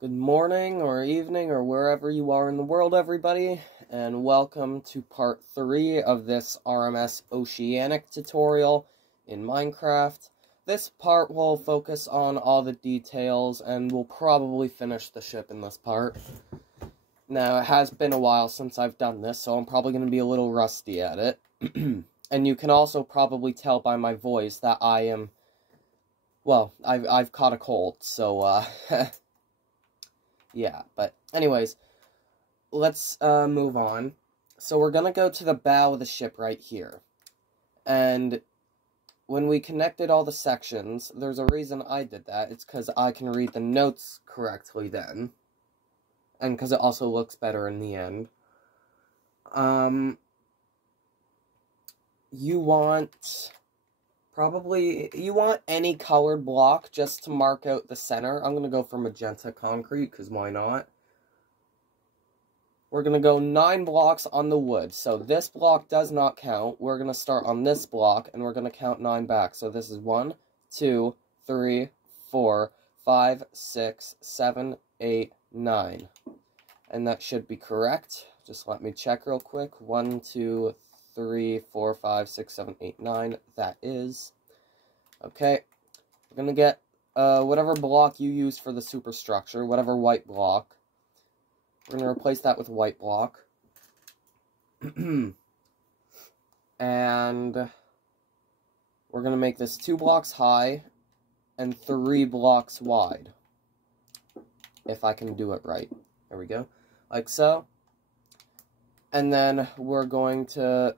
Good morning or evening or wherever you are in the world, everybody, and welcome to part 3 of this RMS Oceanic tutorial in Minecraft. This part will focus on all the details, and we'll probably finish the ship in this part. Now, it has been a while since I've done this, so I'm probably going to be a little rusty at it. And you can also probably tell by my voice that I am, well, I've caught a cold, so, yeah, but anyways, let's move on. So we're gonna go to the bow of the ship right here. And when we connected all the sections, there's a reason I did that. It's because I can read the notes correctly then. And because it also looks better in the end. You want any colored block just to mark out the center. I'm going to go for magenta concrete, because why not? We're going to go 9 blocks on the wood. So this block does not count. We're going to start on this block, and we're going to count 9 back. So this is 1, 2, 3, 4, 5, 6, 7, 8, 9. And that should be correct. Just let me check real quick. 1, 2, 3, 4, 5, 6, 7, 8, 9. That is. Okay. We're going to get whatever block you use for the superstructure, whatever white block. We're going to replace that with a white block. And we're going to make this 2 blocks high and 3 blocks wide. If I can do it right. There we go. Like so. And then we're going to,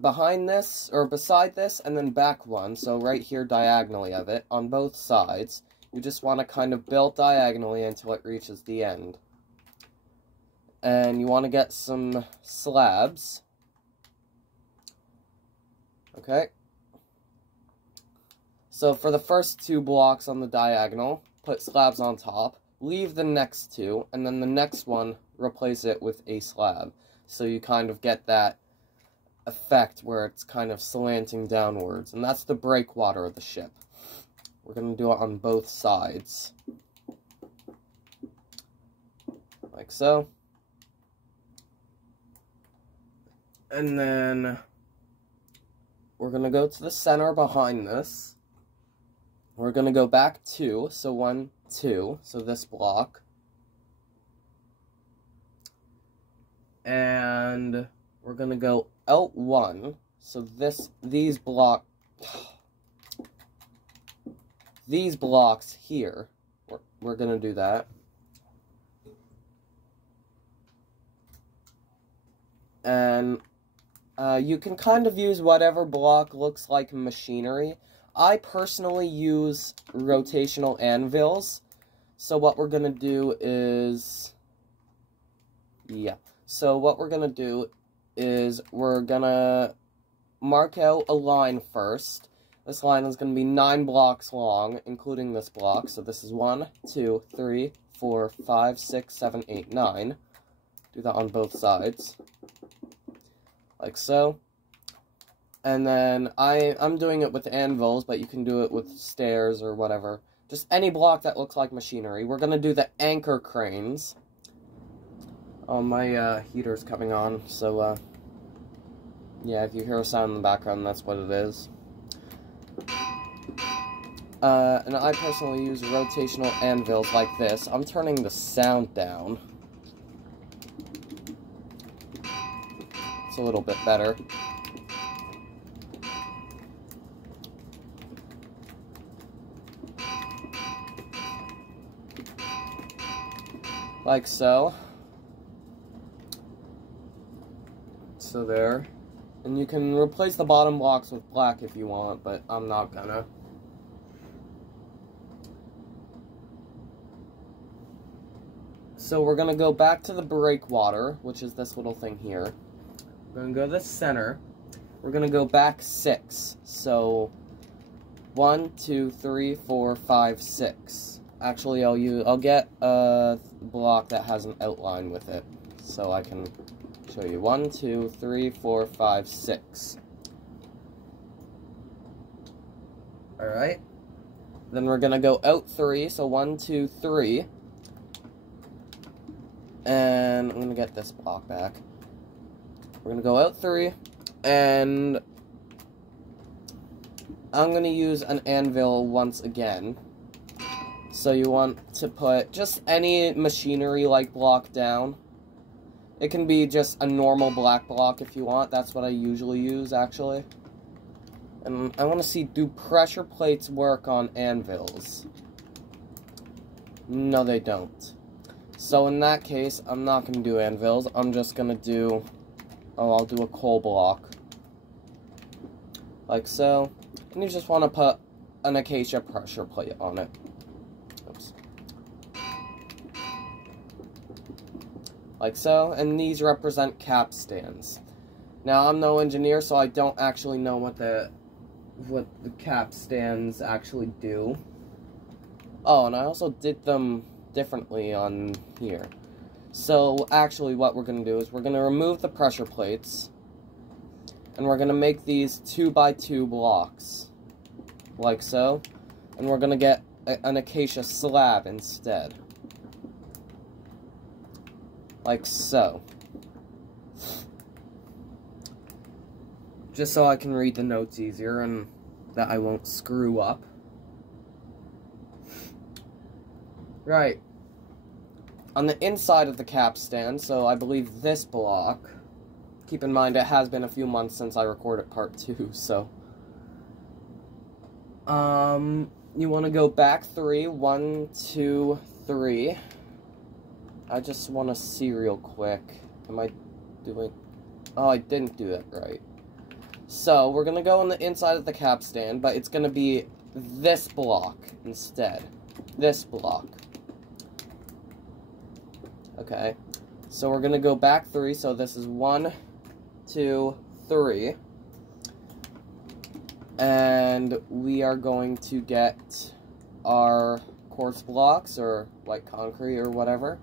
behind this, or beside this, and then back one, so right here diagonally of it, on both sides, you just want to kind of build diagonally until it reaches the end. And you want to get some slabs. Okay. So for the first 2 blocks on the diagonal, put slabs on top, leave the next 2, and then the next one, replace it with a slab. So you kind of get that effect where it's kind of slanting downwards. And that's the breakwater of the ship. We're going to do it on both sides. Like so. And then we're going to go to the center behind this. We're going to go back 2, so 1, 2, so this block. And we're going to go out 1, so these blocks here, we're going to do that. And you can kind of use whatever block looks like machinery. I personally use rotational anvils. So what we're going to do is, we're going to mark out a line first. This line is going to be 9 blocks long, including this block. So this is 1, 2, 3, 4, 5, 6, 7, 8, 9. Do that on both sides. Like so. And then I'm doing it with anvils, but you can do it with stairs or whatever. Just any block that looks like machinery. We're going to do the anchor cranes. Oh, my heater's coming on, so, yeah, if you hear a sound in the background, that's what it is. And I personally use rotational anvils like this. I'm turning the sound down. It's a little bit better. Like so. So there. And you can replace the bottom blocks with black if you want, but I'm not gonna. So we're gonna go back to the breakwater, which is this little thing here. We're gonna go to the center. We're gonna go back 6. So 1, 2, 3, 4, 5, 6. Actually, I'll get a block that has an outline with it, so I can show you. 1, 2, 3, 4, 5, 6. Alright. Then we're going to go out 3, so 1, 2, 3. And I'm gonna get this block back. We're gonna go out 3, and I'm gonna use an anvil once again. So you want to put just any machinery-like block down. It can be just a normal black block if you want. That's what I usually use, actually. And I want to see, do pressure plates work on anvils? No, they don't. So in that case, I'm not going to do anvils. I'm just going to do, I'll do a coal block. Like so. And you just want to put an acacia pressure plate on it. Oops. Like so. And these represent capstans. Now, I'm no engineer, so I don't actually know what the capstans actually do. Oh, and I also did them differently on here. So, actually, what we're going to do is we're going to remove the pressure plates, and we're going to make these 2x2 blocks, like so, and we're going to get an acacia slab instead, like so. Just so I can read the notes easier and that I won't screw up. Right. On the inside of the capstan, so I believe this block, keep in mind it has been a few months since I recorded part 2, so. You want to go back 3, 1, 2, 3. I just want to see real quick. Am I doing... Oh, I didn't do it right. So, we're going to go on the inside of the capstan, but it's going to be this block instead. This block. Okay. So, we're going to go back 3, so this is 1, 2, 3. And we are going to get our quartz blocks, or white concrete, or whatever.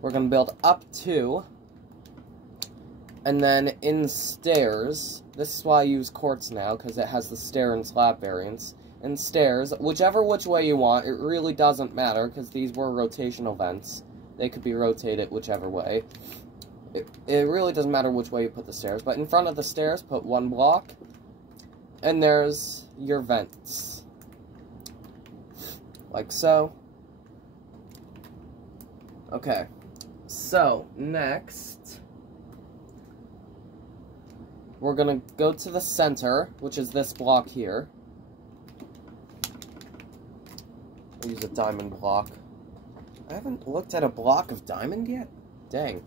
We're going to build up 2. And then in stairs, this is why I use quartz now, because it has the stair and slab variants. In stairs, whichever which way you want, it really doesn't matter, because these were rotational vents. They could be rotated whichever way. It really doesn't matter which way you put the stairs, but in front of the stairs, put 1 block, and there's your vents. Like so. Okay. So, next, we're going to go to the center, which is this block here. I'll use a diamond block. I haven't looked at a block of diamond yet? Dang.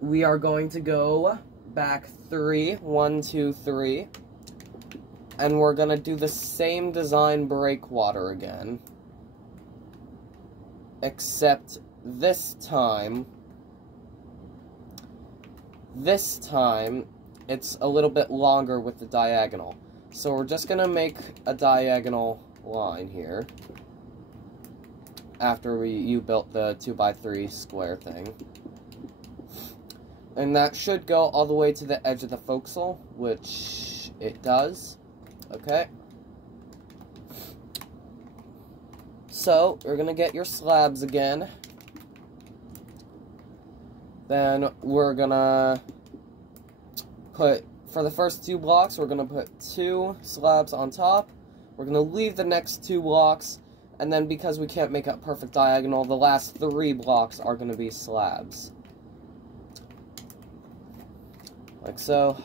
We are going to go back 3, 1, 2, 3. And we're going to do the same design breakwater again. Except this time, it's a little bit longer with the diagonal. So we're just going to make a diagonal line here. After you built the 2x3 square thing. And that should go all the way to the edge of the forecastle, which it does. Okay. So, you're going to get your slabs again. Then we're going to put, for the first 2 blocks, we're going to put 2 slabs on top. We're going to leave the next 2 blocks, and then because we can't make a perfect diagonal, the last 3 blocks are going to be slabs. Like so.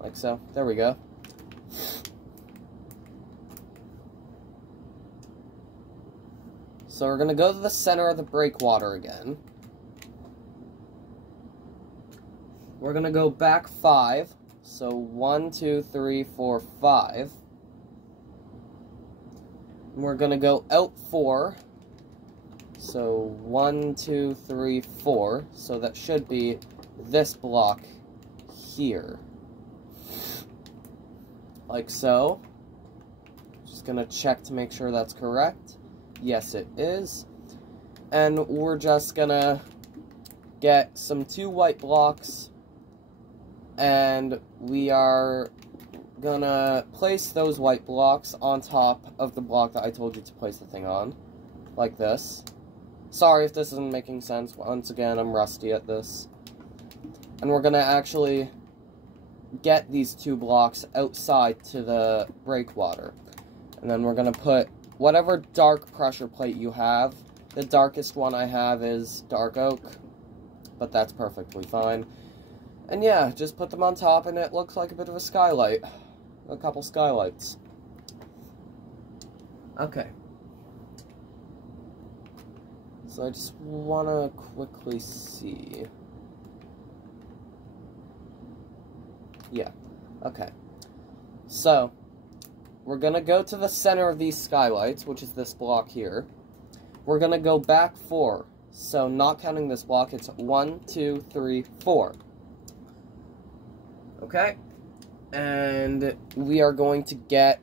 Like so. There we go. So we're going to go to the center of the breakwater again. We're going to go back 5. So 1, 2, 3, 4, 5. And we're going to go out 4. So 1, 2, 3, 4. So that should be this block here. Like so. Just going to check to make sure that's correct. Yes, it is. And we're just gonna get some 2 white blocks, and we are gonna place those white blocks on top of the block that I told you to place the thing on. Like this. Sorry if this isn't making sense. Once again, I'm rusty at this. And we're gonna actually get these 2 blocks outside to the breakwater. And then we're gonna put whatever dark pressure plate you have. The darkest one I have is dark oak, but that's perfectly fine. And yeah, just put them on top and it looks like a bit of a skylight. A couple skylights. Okay. So I just want to quickly see. Yeah, okay. So, we're going to go to the center of these skylights, which is this block here. We're going to go back 4. So, not counting this block, it's 1, 2, 3, 4. Okay? And we are going to get...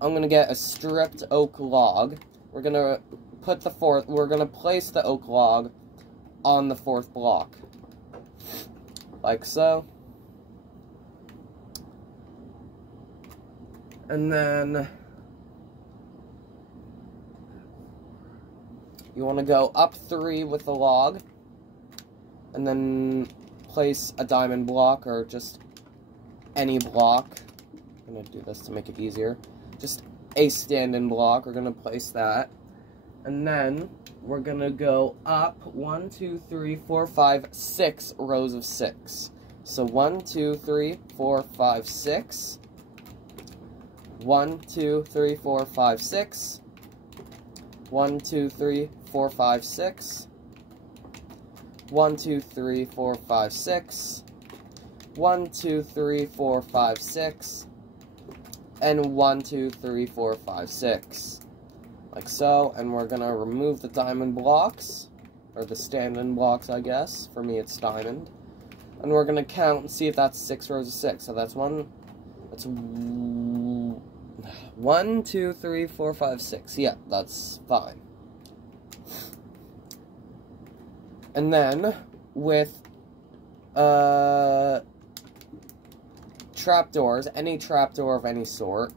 I'm going to get a stripped oak log. We're going to put the 4th... We're going to place the oak log on the 4th block. Like so. And then you want to go up 3 with the log, and then place a diamond block, or just any block. I'm going to do this to make it easier. Just a stand-in block, we're going to place that. And then we're going to go up 1, 2, 3, 4, 5, 6 rows of 6. So 1, 2, 3, 4, 5, 6. 1, 2, 3, 4, 5, 6. 1, 2, 3, 4, 5, 6. 1, 2, 3, 4, 5, 6. 1, 2, 3, 4, 5, 6. And 1, 2, 3, 4, 5, 6. Like so, and we're gonna remove the diamond blocks, or the stand-in blocks, I guess. For me, it's diamond. And we're gonna count and see if that's 6 rows of 6. So that's 1, 2, 3, 4, 5, 6. Yeah, that's fine. And then, with, trapdoors, any trapdoor of any sort,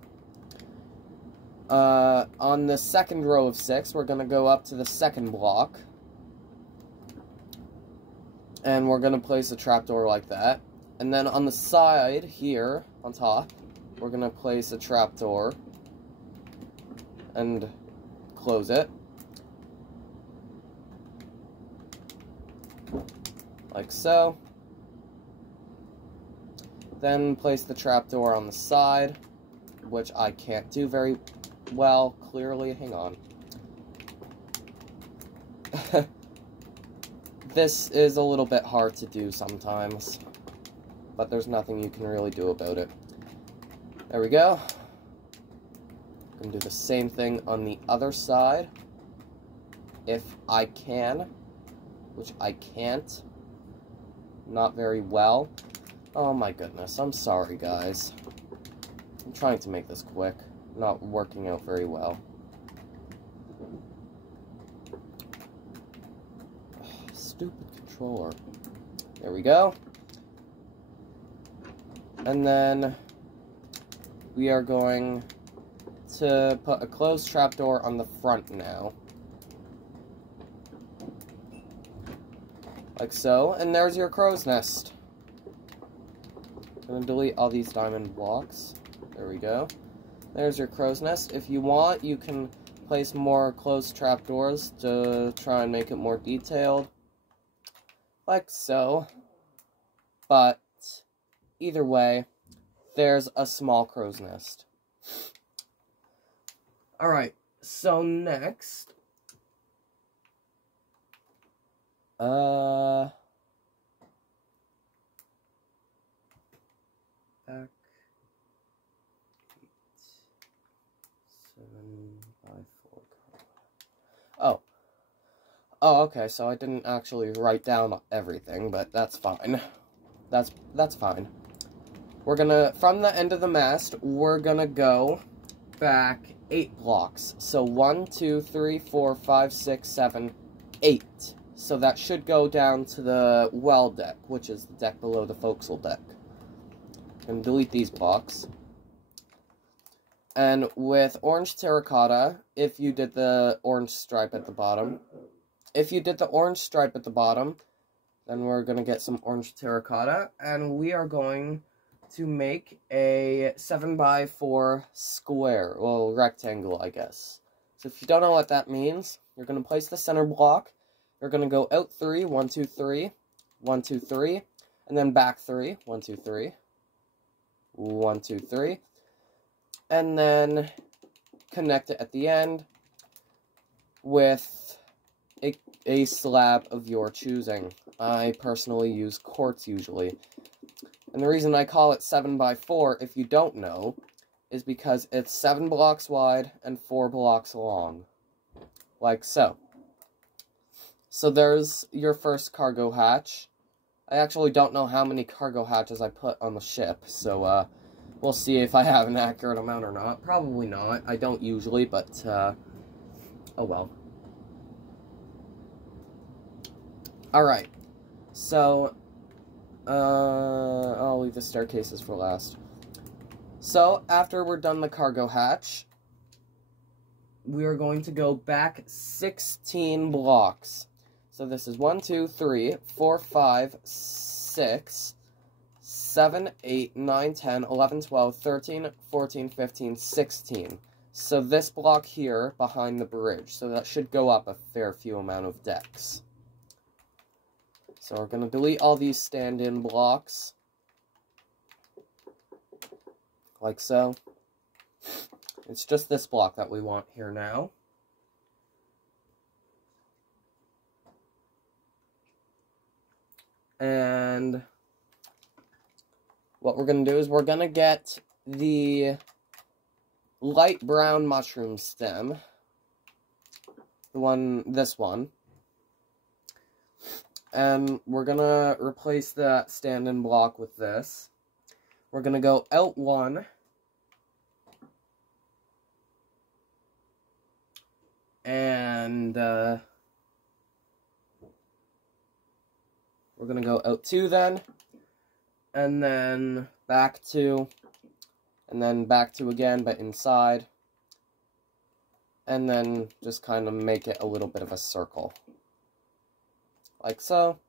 on the 2nd row of 6, we're gonna go up to the 2nd block. And we're gonna place a trapdoor like that. And then on the side, here, on top, we're gonna place a trapdoor. And close it. Like so. Then place the trapdoor on the side, which I can't do very well, clearly. Hang on. This is a little bit hard to do sometimes, but there's nothing you can really do about it. There we go. I'm going to do the same thing on the other side, if I can, which I can't. Not very well. Oh my goodness, I'm sorry guys. I'm trying to make this quick. Not working out very well. Stupid controller. There we go. And then we are going to put a closed trapdoor on the front now. Like so, and there's your crow's nest. I'm gonna delete all these diamond blocks. There we go. There's your crow's nest. If you want, you can place more closed trapdoors to try and make it more detailed. Like so. But, either way, there's a small crow's nest. Alright, so next... back 8, 7 by 4. Oh, okay, so I didn't actually write down everything, but that's fine. That's fine. We're gonna, from the end of the mast, we're gonna go back 8 blocks. So 1, 2, 3, 4, 5, 6, 7, 8. So that should go down to the well deck, which is the deck below the forecastle deck. going to delete these blocks. And with orange terracotta, if you did the orange stripe at the bottom, then we're going to get some orange terracotta, and we are going to make a 7x4 square, well, rectangle, I guess. So if you don't know what that means, you're going to place the center block, you're going to go out 3, 1, 2, 3, 1, 2, 3, and then back 3, 1, 2, 3, 1, 2, 3, and then connect it at the end with a slab of your choosing. I personally use quartz usually. And the reason I call it 7x4, if you don't know, is because it's 7 blocks wide and 4 blocks long. Like so. So there's your first cargo hatch. I actually don't know how many cargo hatches I put on the ship, so we'll see if I have an accurate amount or not. Probably not. I don't usually, but oh well. Alright, so I'll leave the staircases for last. So, after we're done the cargo hatch, we are going to go back 16 blocks. So this is 1, 2, 3, 4, 5, 6, 7, 8, 9, 10, 11, 12, 13, 14, 15, 16. So this block here behind the bridge. So that should go up a fair few amount of decks. So we're going to delete all these stand-in blocks. Like so. It's just this block that we want here now. And what we're going to do is we're going to get the light brown mushroom stem. This one. And we're going to replace that stand-in block with this. We're going to go out 1. And we're going to go out 2 then. And then back 2. And then back 2 again, but inside. And then just kind of make it a little bit of a circle. Like so.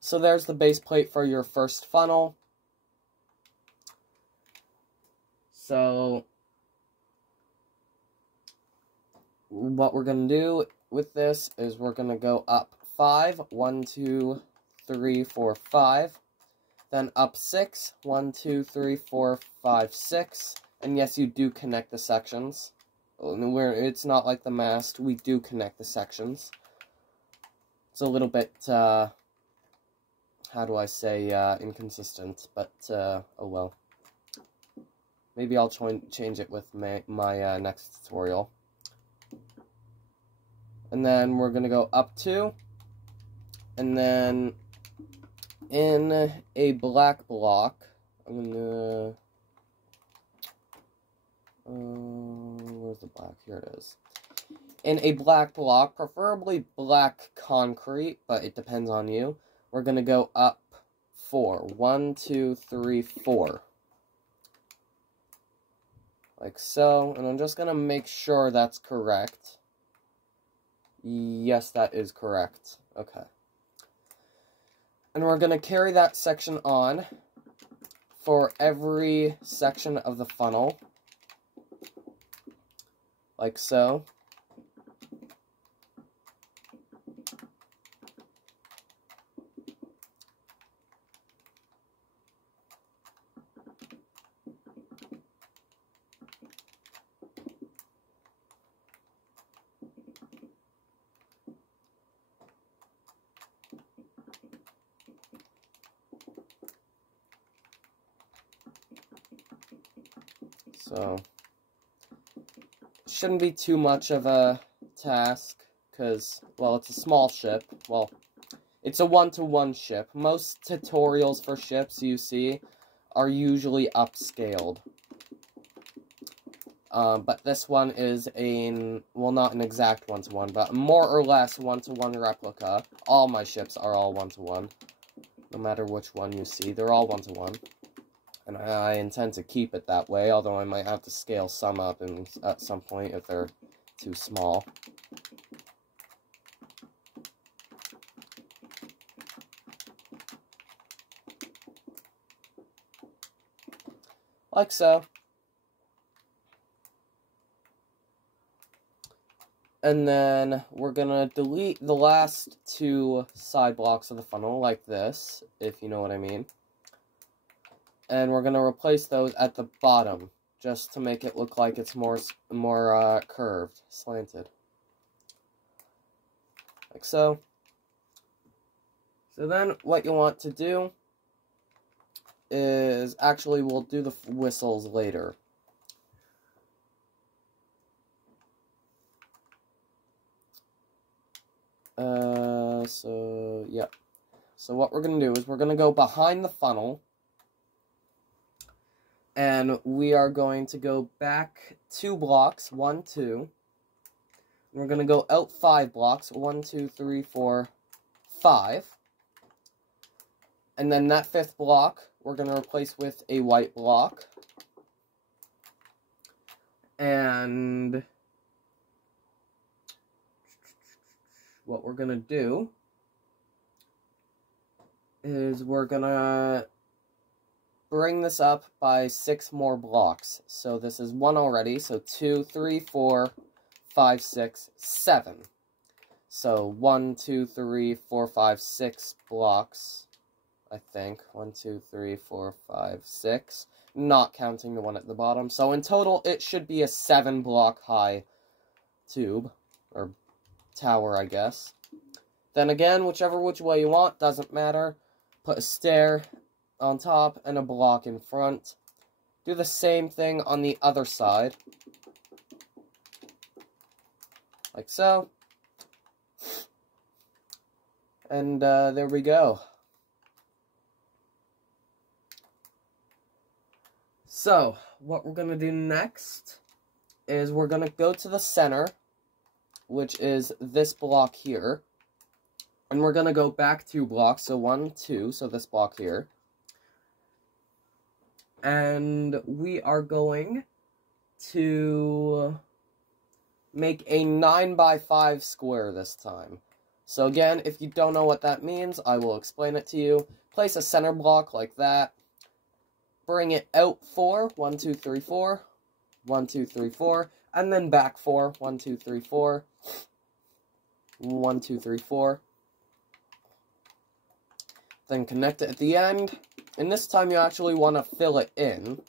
So there's the base plate for your first funnel. So what we're going to do with this is we're going to go up 5, 1, 2, 3, 4, 5. Then up 6, 1, 2, 3, 4, 5, 6. And yes, you do connect the sections. It's not like the mast, we do connect the sections. It's a little bit, how do I say, inconsistent, but, oh well. Maybe I'll change it with my next tutorial. And then we're going to go up 2, and then in a black block, I'm going to, where's the black? Here it is. In a black block, preferably black concrete, but it depends on you, we're going to go up 4. 1, 2, 3, 4. Like so, and I'm just going to make sure that's correct. Yes, that is correct. Okay. And we're going to carry that section on for every section of the funnel. Like so. So, shouldn't be too much of a task, because, well, it's a small ship. Well, it's a 1-to-1 ship. Most tutorials for ships you see are usually upscaled. But this one is well, not an exact 1-to-1, but more or less 1-to-1 replica. All my ships are all 1-to-1. No matter which one you see, they're all 1-to-1. And I intend to keep it that way, although I might have to scale some up at some point if they're too small. Like so. And then we're gonna delete the last two side blocks of the funnel like this, if you know what I mean. And we're gonna replace those at the bottom, just to make it look like it's more curved, slanted. Like so. So then what you want to do is, actually we'll do the whistles later. So what we're going to do is we're going to go behind the funnel, and we are going to go back 2 blocks, 1, 2. We're going to go out 5 blocks, 1, 2, 3, 4, 5. And then that 5th block, we're going to replace with a white block. And what we're going to do is we're going to bring this up by 6 more blocks. So this is 1 already, so 2, 3, 4, 5, 6, 7. So 1, 2, 3, 4, 5, 6 blocks, I think. 1, 2, 3, 4, 5, 6. Not counting the one at the bottom. So in total, it should be a 7-block high tube, or tower, I guess. Then again, which way you want, doesn't matter. Put a stair on top and a block in front. Do the same thing on the other side. Like so. And there we go. So, what we're going to do next is we're going to go to the center, which is this block here. And we're going to go back 2 blocks, so 1, 2, so this block here. And we are going to make a 9x5 square this time. So again, if you don't know what that means, I will explain it to you. Place a center block like that. Bring it out 4, 1, 2, 3, 4, 1, 2, 3, 4, and then back 4, 1, 2, 3, 4, 1, 2, 3, 4. Then connect it at the end, and this time you actually want to fill it in.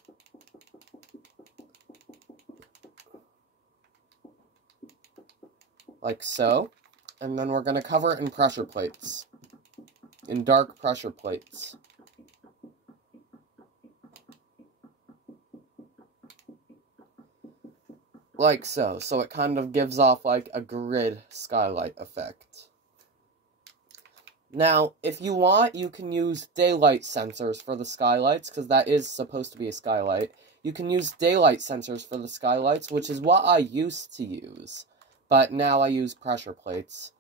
Like so. And then we're going to cover it in pressure plates. In dark pressure plates. Like so. So it kind of gives off like a grid skylight effect. Now, if you want, you can use daylight sensors for the skylights, because that is supposed to be a skylight. You can use daylight sensors for the skylights, which is what I used to use. But now I use pressure plates.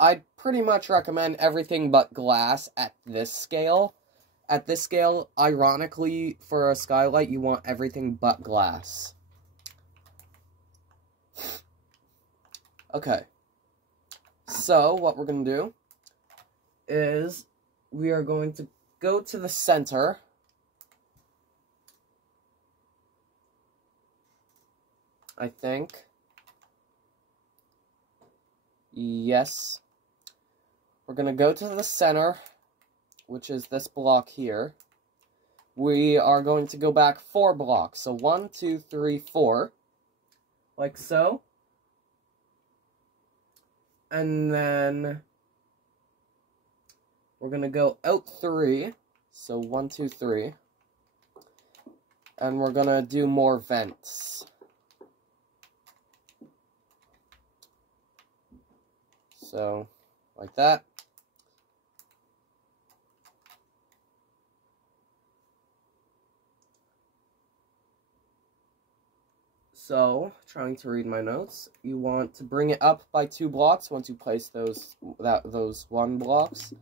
I'd pretty much recommend everything but glass at this scale. At this scale, ironically, for a skylight, you want everything but glass. Okay. So, what we're going to do is we are going to go to the center. I think. Yes. We're going to go to the center, which is this block here. We are going to go back 4 blocks. So 1, 2, 3, 4. Like so. And then we're going to go out 3. So 1, 2, 3. And we're going to do more vents. So, like that. So, trying to read my notes, you want to bring it up by 2 blocks once you place those 1 blocks.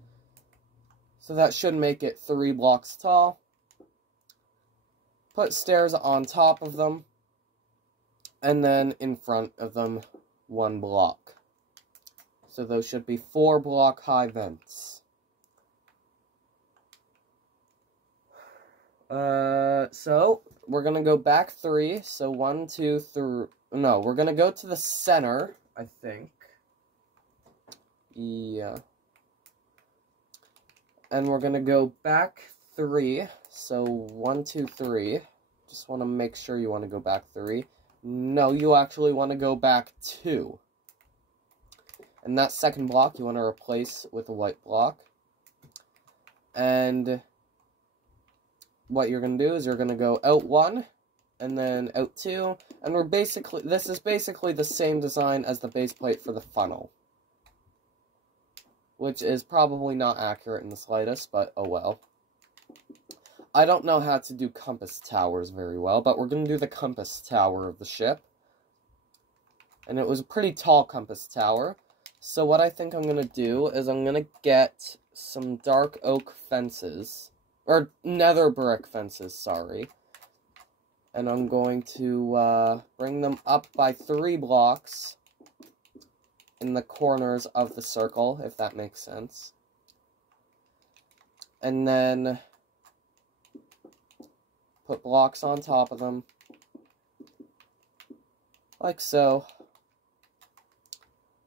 So that should make it 3 blocks tall. put stairs on top of them, and then in front of them, 1 block. So those should be 4 block high vents. So we're gonna go back 3. So 1, 2, 3. No, we're gonna go to the center, I think. Yeah. And we're gonna go back 3. So 1, 2, 3. Just want to make sure you want to go back 3. No, you actually want to go back 2. And that second block you want to replace with a white block. And what you're going to do is you're going to go out 1, and then out 2. And this is basically the same design as the base plate for the funnel. Which is probably not accurate in the slightest, but oh well. I don't know how to do compass towers very well, but we're going to do the compass tower of the ship. And it was a pretty tall compass tower. So what I think I'm going to do is I'm going to get some dark oak fences. Or nether brick fences, sorry. And I'm going to bring them up by 3 blocks in the corners of the circle, if that makes sense. And then put blocks on top of them, like so,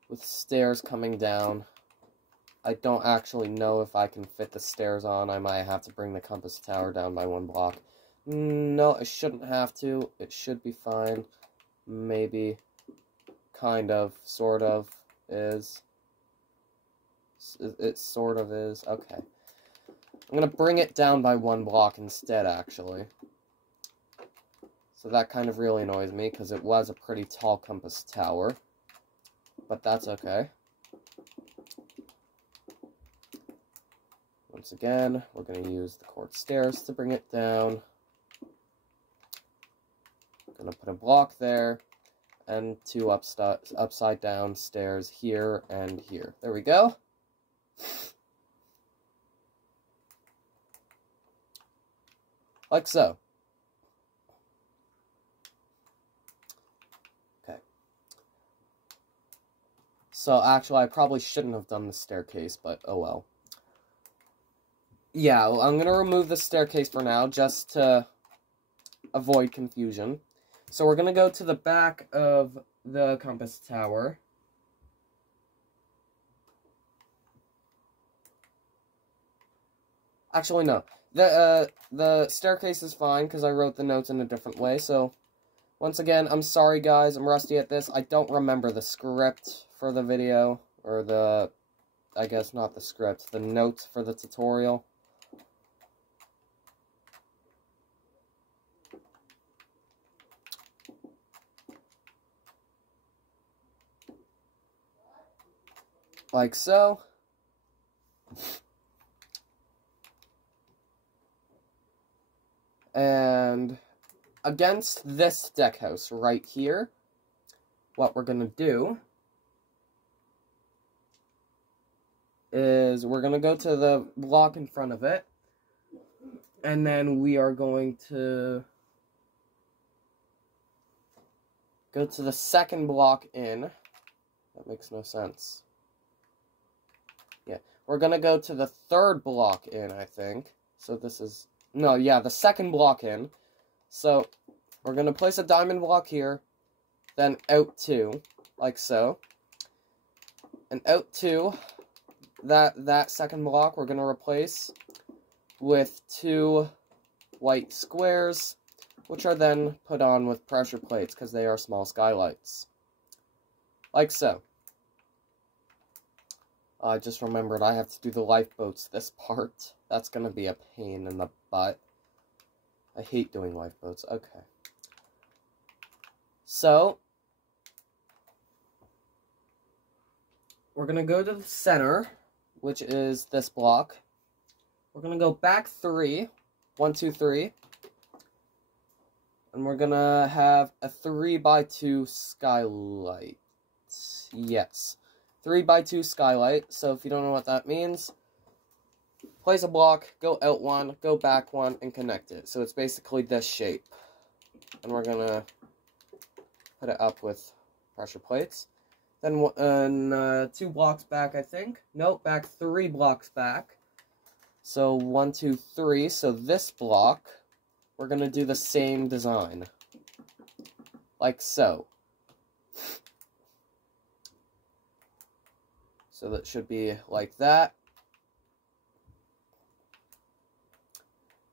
with stairs coming down. I don't actually know if I can fit the stairs on. I might have to bring the compass tower down by 1 block. No, I shouldn't have to. It should be fine. Maybe. Kind of. Sort of. Is. It sort of is. Okay. I'm going to bring it down by 1 block instead, actually. So that kind of really annoys me, because it was a pretty tall compass tower. But that's okay. Once again, we're going to use the quartz stairs to bring it down. Going to put a block there, and 2 upside down stairs here and here. There we go. Like so. Okay. So, actually, I probably shouldn't have done the staircase, but oh well. Yeah, well, I'm going to remove the staircase for now, just to avoid confusion. So we're going to go to the back of the compass tower. Actually, no. The staircase is fine, because I wrote the notes in a different way, so once again, I'm sorry guys, I'm rusty at this. I don't remember the script for the video, or the, I guess not the script, the notes for the tutorial. Like so. And against this deck house right here, what we're going to do is we're going to go to the block in front of it, and then we are going to go to the second block in. That makes no sense. Yeah, we're going to go to the third block in, I think. So this is... No, yeah, the second block in. So, we're going to place a diamond block here, then out 2, like so. And out 2, that second block we're going to replace with 2 white squares, which are then put on with pressure plates, because they are small skylights. Like so. I just remembered I have to do the lifeboats this part. That's going to be a pain in the butt. I hate doing lifeboats. Okay. So, we're going to go to the center, which is this block. We're going to go back 3. 1, 2, 3. And we're going to have a 3x2 skylight. Yes. 3x2 skylight, so if you don't know what that means, place a block, go out one, go back one, and connect it. So it's basically this shape. And we're gonna put it up with pressure plates. Then 2 blocks back, I think. Nope, back 3 blocks back. So 1, 2, 3. So this block, we're gonna do the same design. Like so. So that should be like that.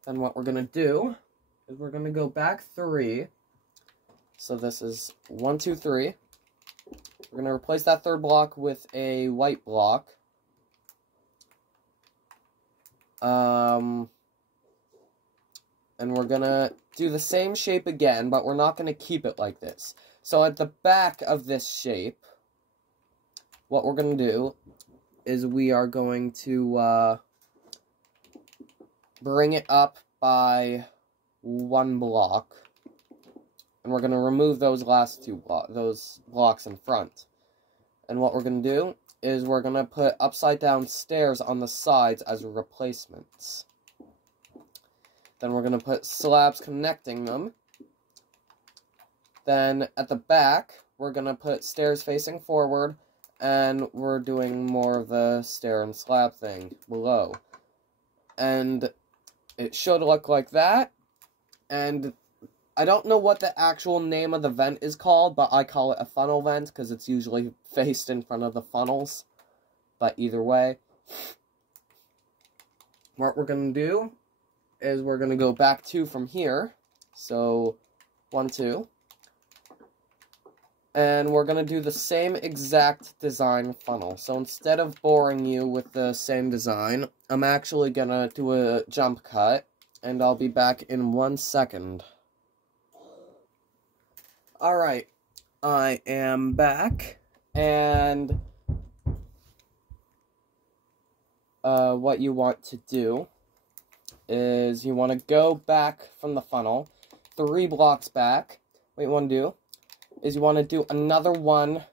Then what we're going to do is we're going to go back 3. So this is 1, 2, 3. We're going to replace that third block with a white block. And we're going to do the same shape again, but we're not going to keep it like this. So at the back of this shape, what we're going to do is we are going to bring it up by 1 block. And we're going to remove those last 2 blocks in front. And what we're going to do is we're going to put upside down stairs on the sides as replacements. Then we're going to put slabs connecting them. Then at the back, we're going to put stairs facing forward, and we're doing more of the stair and slab thing below. And it should look like that. And I don't know what the actual name of the vent is called, but I call it a funnel vent because it's usually faced in front of the funnels. But either way, what we're going to do is we're going to go back 2 from here. So 1, 2. And we're going to do the same exact design funnel. So instead of boring you with the same design, I'm actually going to do a jump cut. And I'll be back in 1 second. Alright, I am back. And what you want to do is you want to go back from the funnel 3 blocks back. What you want to do is you want to do another one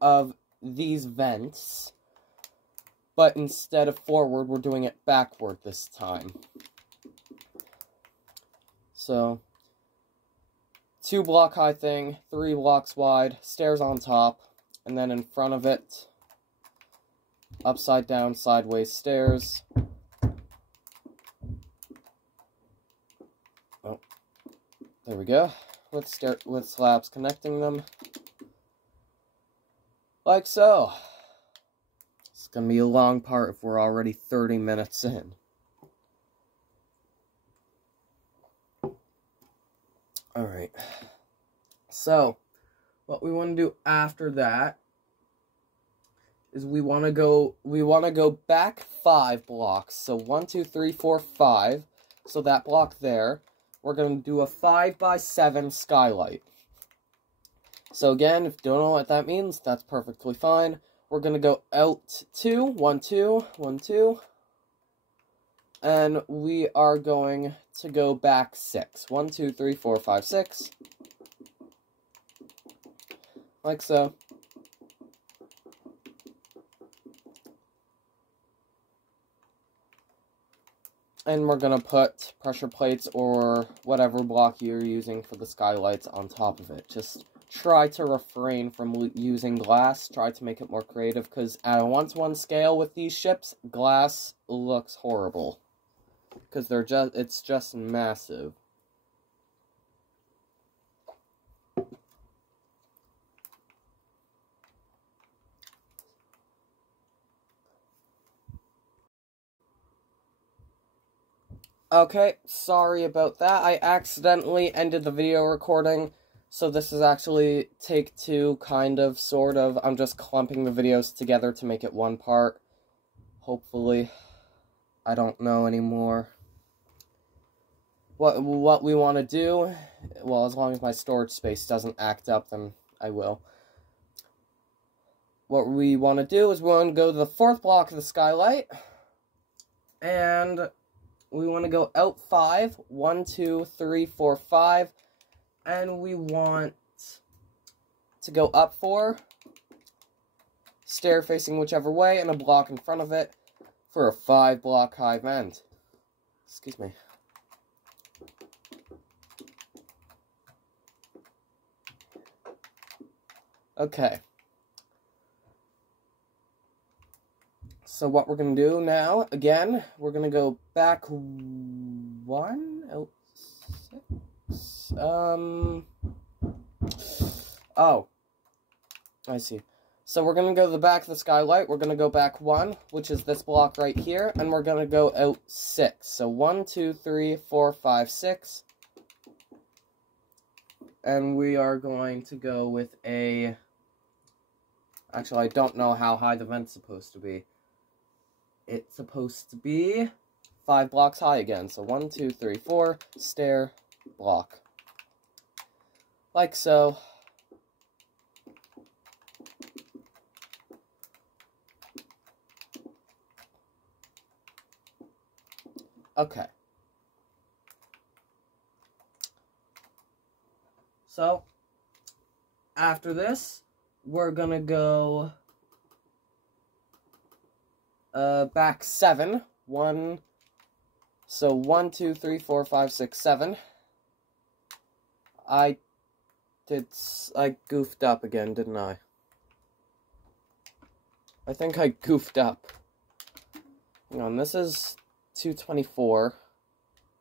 of these vents, but instead of forward, we're doing it backward this time. So, 2 block high thing, 3 blocks wide, stairs on top, and then in front of it, upside down, sideways stairs. Oh, there we go. With slabs connecting them. Like so. It's gonna be a long part if we're already 30 minutes in. Alright. So, what we want to do after that is we want to go back 5 blocks. So 1, 2, 3, 4, 5. So that block there. We're going to do a 5x7 skylight. So again, if you don't know what that means, that's perfectly fine. We're going to go out 2, 1, 2, 1, 2. And we are going to go back 6. 1, 2, 3, 4, 5, 6. Like so. And we're going to put pressure plates or whatever block you're using for the skylights on top of it. Just try to refrain from using glass. Try to make it more creative, because at a 1-to-1 scale with these ships, glass looks horrible. Because it's just massive. Okay, sorry about that. I accidentally ended the video recording, so this is actually take 2, kind of, sort of. I'm just clumping the videos together to make it one part. Hopefully. I don't know anymore. What we want to do, well, as long as my storage space doesn't act up, then I will. What we want to do is we want to go to the 4th block of the skylight, and we want to go out 5, 1, 2, 3, 4, 5, and we want to go up 4, stair facing whichever way, and a block in front of it. for a 5-block high vent. Excuse me. Okay. So what we're going to do now, again, we're going to go back 1, oh, 6, oh, I see. So we're going to go to the back of the skylight, we're going to go back 1, which is this block right here, and we're going to go out 6. So 1, 2, 3, 4, 5, 6. And we are going to go with a... Actually, I don't know how high the vent's supposed to be. It's supposed to be 5 blocks high again. So 1, 2, 3, 4, stair, block. Like so. Okay. So, after this, we're gonna go back 7. 1, so 1, 2, 3, 4, 5, 6, 7. I goofed up again, didn't I? I think I goofed up. Hang on, this is 224.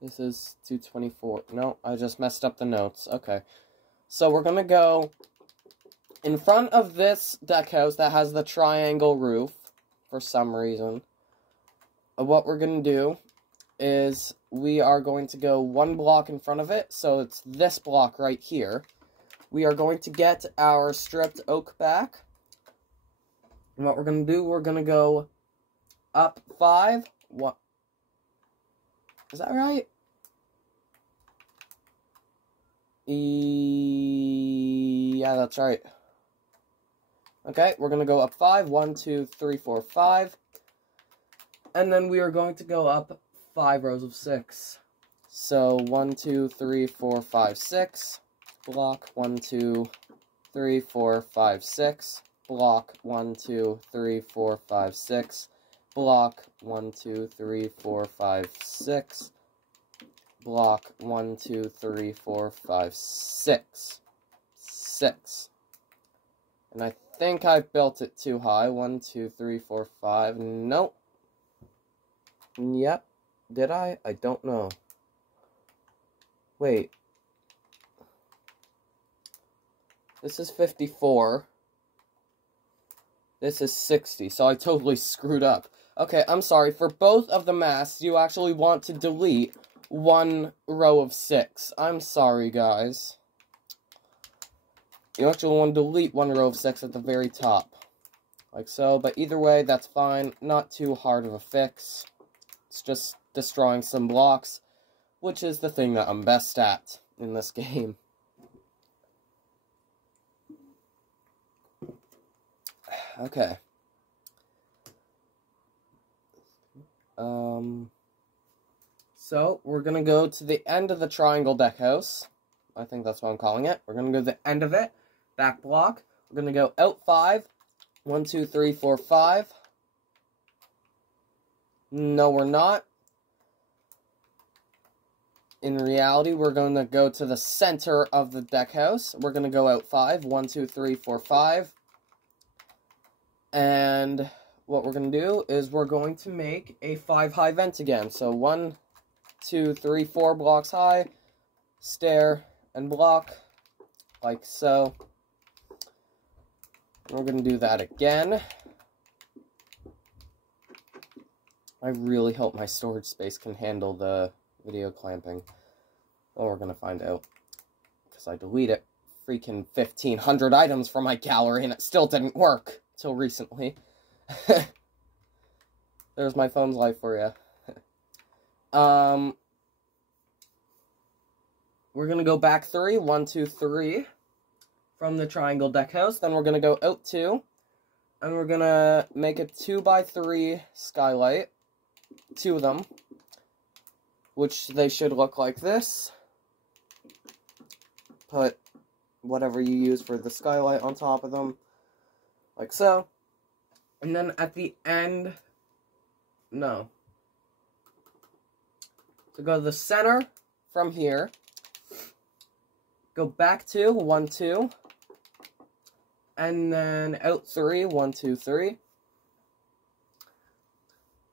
This is 224. No, I just messed up the notes. Okay. So we're gonna go in front of this deck house that has the triangle roof, for some reason. What we're gonna do is we are going to go 1 block in front of it, so it's this block right here. We are going to get our stripped oak back. And what we're gonna do, we're gonna go up 5. What? Is that right? Yeah, that's right. Okay, we're going to go up 5. 1, 2, 3, 4, 5. And then we are going to go up 5 rows of 6. So 1, 2, 3, 4, 5, 6. Block 1, 2, 3, 4, 5, 6. Block 1, 2, 3, 4, 5, 6. Block 1, 2, 3, 4, 5, 6. Block 1, 2, 3, 4, 5, 6. 6. And I think I built it too high. 1, 2, 3, 4, 5. Nope. Yep. Did I? I don't know. Wait. This is 54. This is 60. So I totally screwed up. Okay, I'm sorry. For both of the masts, you actually want to delete 1 row of 6. I'm sorry, guys. You actually want to delete 1 row of 6 at the very top. Like so, but either way, that's fine. Not too hard of a fix. It's just destroying some blocks, which is the thing that I'm best at in this game. Okay. So, we're gonna go to the end of the triangle deck house. I think that's what I'm calling it. We're gonna go to the end of it. Back block. We're gonna go out 5. 1, 2, 3, 4, 5. No, we're not. In reality, we're gonna go to the center of the deck house. We're gonna go out 5. 1, 2, 3, 4, 5. And what we're going to do is we're going to make a 5 high vent again. So 1, 2, 3, 4 blocks high, stair, and block, like so. We're going to do that again. I really hope my storage space can handle the video clamping. Well, we're going to find out, because I deleted freaking 1,500 items from my gallery and it still didn't work. Till recently. There's my phone's life for you. We're gonna go back 3. 1, 2, 3. From the triangle deck house. Then we're gonna go out 2. And we're gonna make a 2x3 skylight. 2 of them. Which they should look like this. Put whatever you use for the skylight on top of them. Like so. And then at the end no. So go to the center from here. Go back 2, 1, 2. And then out 3, 1, 2, 3.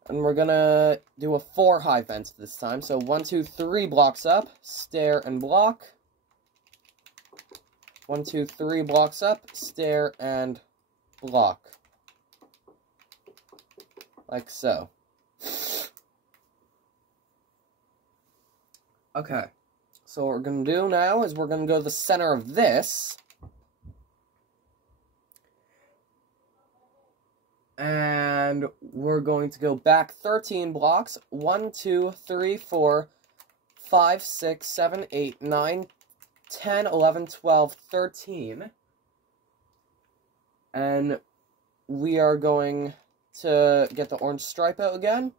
And we're gonna do a 4 high vents this time. So 1, 2, 3 blocks up, stair and block. 1, 2, 3 blocks up, stair and block. Like so. Okay. So what we're going to do now is we're going to go to the center of this. And we're going to go back 13 blocks. 1, 2, 3, 4, 5, 6, 7, 8, 9, 10, 11, 12, 13. And we are going to get the orange stripe out again.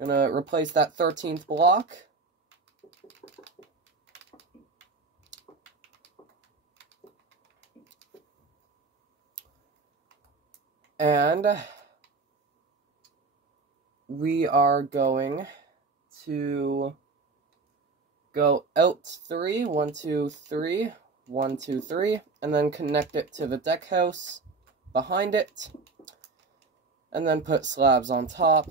I'm going to replace that 13th block. And we are going to go out 3, 1, 2, 3, 1, 2, 3, and then connect it to the deck house behind it, and then put slabs on top.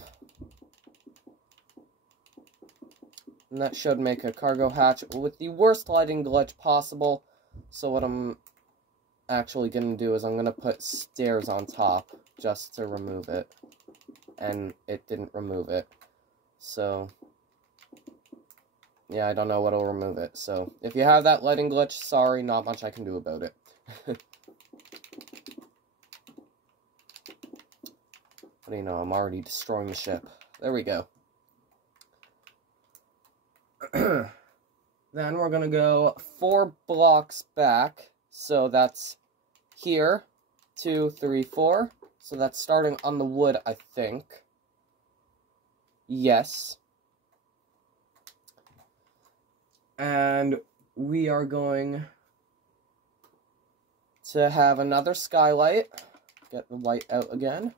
And that should make a cargo hatch with the worst lighting glitch possible. So what I'm actually going to do is I'm going to put stairs on top just to remove it. And it didn't remove it. So, yeah, I don't know what'll remove it. So, if you have that lighting glitch, sorry, not much I can do about it. What do you know, I'm already destroying the ship. There we go. Then we're going to go 4 blocks back. So that's here, 2, 3, 4. So that's starting on the wood, I think. Yes. And we are going to have another skylight. Get the light out again.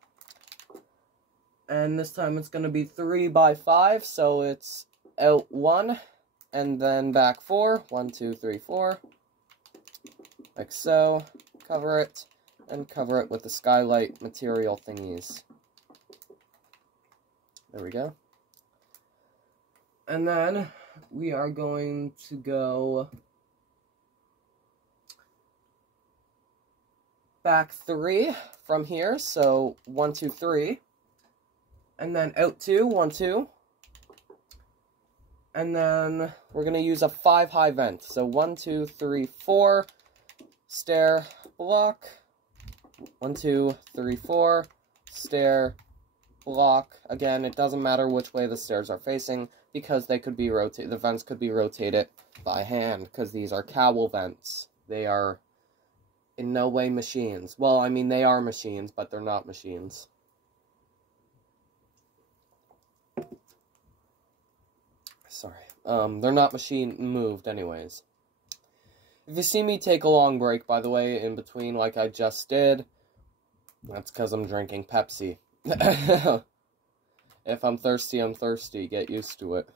And this time it's going to be 3 by 5, so it's out 1, and then back 4. 1, 2, 3, 4. Like so. Cover it, and cover it with the skylight material thingies. There we go. And then we are going to go back 3 from here, so 1, 2, 3. And then out 2, 1, 2. And then we're going to use a 5 high vent. So 1, 2, 3, 4. Stair, block. 1, 2, 3, 4. Stair, block. Again, it doesn't matter which way the stairs are facing because they could be rotated. The vents could be rotated by hand because these are cowl vents. They are in no way machines. Well, I mean, they are machines, but they're not machines. Sorry. They're not machine moved anyways. If you see me take a long break, by the way, in between like I just did, that's because I'm drinking Pepsi. If I'm thirsty, I'm thirsty. Get used to it.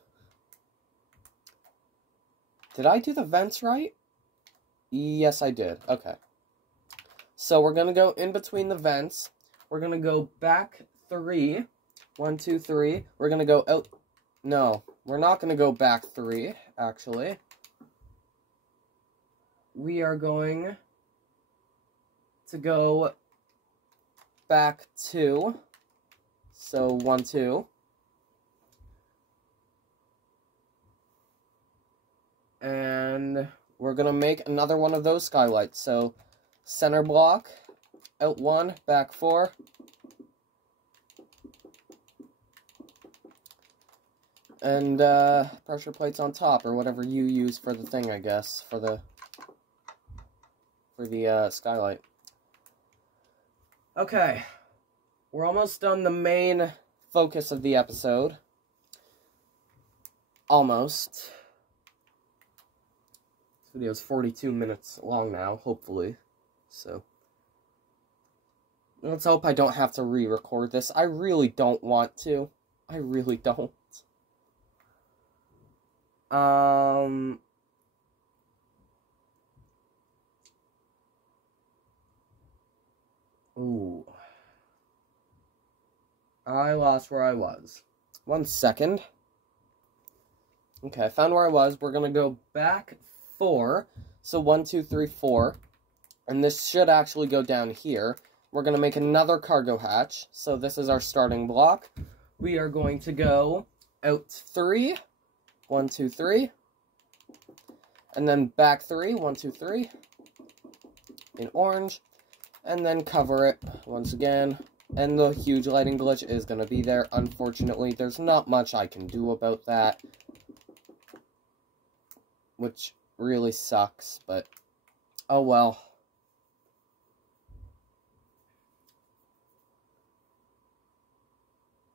Did I do the vents right? Yes, I did. Okay. So we're going to go in between the vents. We're going to go back 3. 1, 2, 3. We're going to go out. No, we're not going to go back 3, actually. We are going to go back 2. So 1, 2. And we're going to make another one of those skylights. So center block, out 1, back 4. And pressure plates on top, or whatever you use for the thing, I guess, for the skylight. Okay, we're almost done the main focus of the episode. Almost. This video is 42 minutes long now, hopefully. So, let's hope I don't have to re-record this. I really don't want to. I really don't. Ooh. I lost where I was. 1 second. Okay, I found where I was. We're gonna go back 4. So 1, 2, 3, 4. And this should actually go down here. We're gonna make another cargo hatch. So this is our starting block. We are going to go out 3. 1, 2, 3. And then back 3. 1, 2, 3. In orange. And then cover it once again. And the huge lighting glitch is going to be there. Unfortunately, there's not much I can do about that. Which really sucks, but oh well.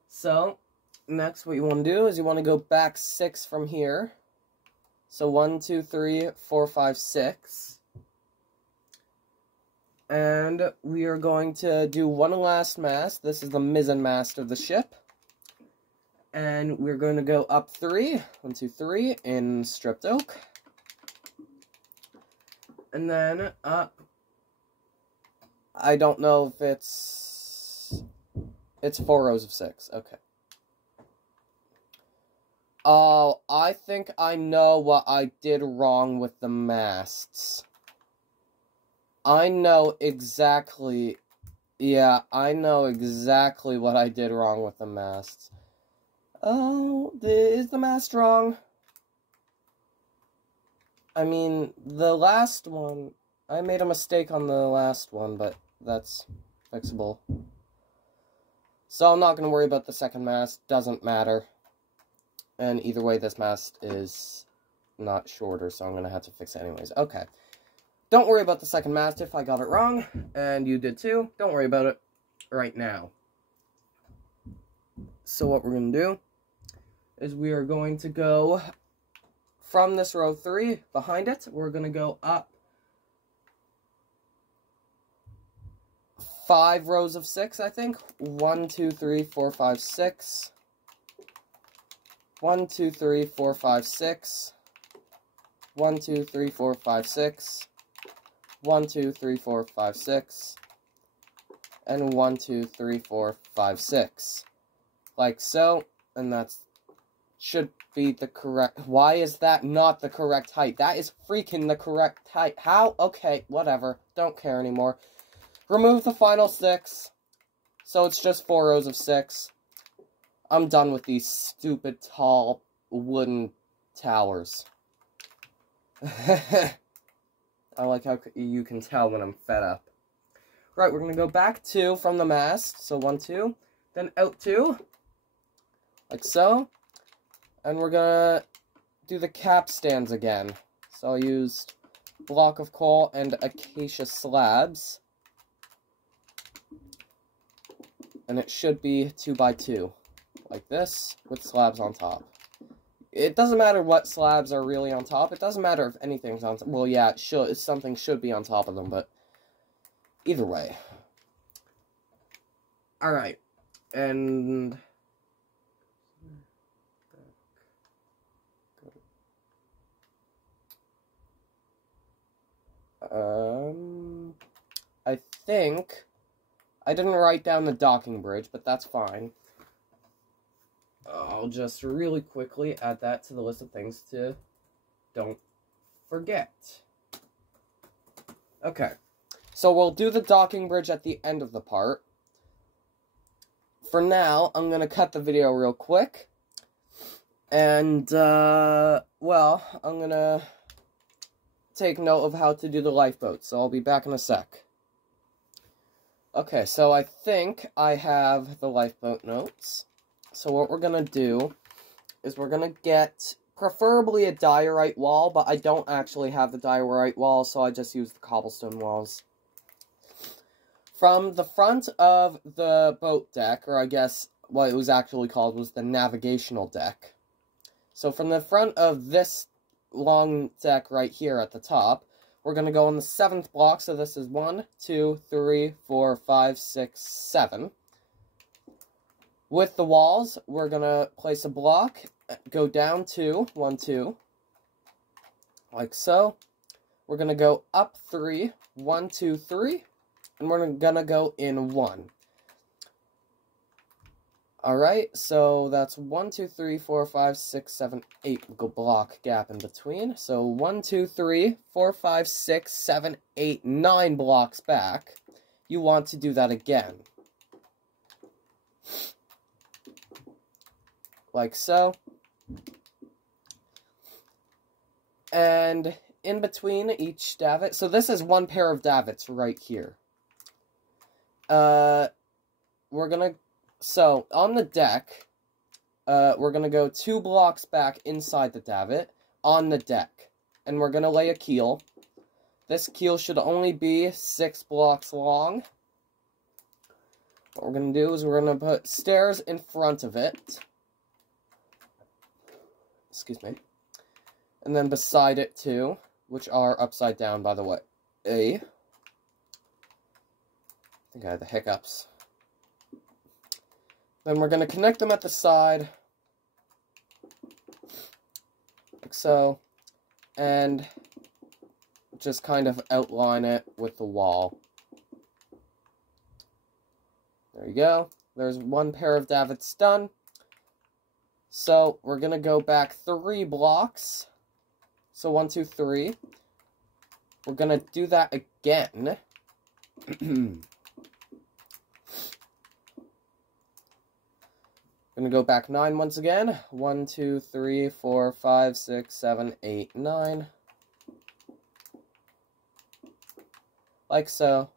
So, next what you want to do is you want to go back 6 from here. So 1, 2, 3, 4, 5, 6. And we are going to do one last mast. This is the mizzen mast of the ship. And we're going to go up 3. 1, 2, 3 in stripped oak. And then up. I don't know if it's 4 rows of 6. Okay. Oh, I think I know what I did wrong with the masts. I know exactly, yeah, I know exactly what I did wrong with the masts. Oh, is the mast wrong? I mean, the last one, I made a mistake on the last one, but that's fixable. So I'm not going to worry about the second mast, doesn't matter. And either way, this mast is not shorter, so I'm going to have to fix it anyways. Okay. Don't worry about the second mast if I got it wrong, and you did too. Don't worry about it right now. So what we're going to do is we are going to go from this row 3, behind it, we're going to go up 5 rows of 6, I think. 1, 2, 3, 4, 5, 6. 1, 2, 3, 4, 5, 6. 1, 2, 3, 4, 5, 6. 1, 2, 3, 4, 5, 6. And 1, 2, 3, 4, 5, 6. Like so. And that's should be the correct. Why is that not the correct height? That is freaking the correct height. How? Okay, whatever. Don't care anymore. Remove the final 6. So it's just 4 rows of 6. I'm done with these stupid tall wooden towers. I like how you can tell when I'm fed up. Right, we're going to go back 2 from the mast. So 1, 2. Then out 2. Like so. And we're going to do the capstans again. So I used block of coal and acacia slabs. And it should be 2 by 2. Like this, with slabs on top. It doesn't matter what slabs are really on top. It doesn't matter if anything's on top. Well, yeah, it should. Something should be on top of them, but either way. Alright. And I think I didn't write down the docking bridge, but that's fine. I'll just really quickly add that to the list of things to don't forget. Okay, so we'll do the docking bridge at the end of the part. For now, I'm going to cut the video real quick. And, well, I'm going to take note of how to do the lifeboat, so I'll be back in a sec. Okay, so I think I have the lifeboat notes. So what we're going to do is we're going to get preferably a diorite wall, but I don't actually have the diorite wall, so I just use the cobblestone walls. From the front of the boat deck, or I guess what it was actually called was the navigational deck. So from the front of this long deck right here at the top, we're going to go on the 7th block, so this is 1, 2, 3, 4, 5, 6, 7. With the walls, we're going to place a block, go down 2, 1, 2, like so. We're going to go up 3, 1, 2, 3, and we're going to go in 1. Alright, so that's 1, 2, 3, 4, 5, 6, 7, 8 block gap in between. So 1, 2, 3, 4, 5, 6, 7, 8, 9 blocks back. You want to do that again. Like so. And in between each davit, so this is one pair of davits right here. We're gonna, so on the deck, we're gonna go 2 blocks back inside the davit on the deck. And we're gonna lay a keel. This keel should only be 6 blocks long. What we're gonna do is we're gonna put stairs in front of it. Excuse me. And then beside it too, which are upside down, by the way. I think I had the hiccups. Then we're going to connect them at the side, like so, and just kind of outline it with the wall. There you go. There's one pair of davits done. So we're going to go back 3 blocks. So 1, 2, 3. We're going to do that again. Going to go back 9 once again. 1, 2, 3, 4, 5, 6, 7, 8, 9. Like so.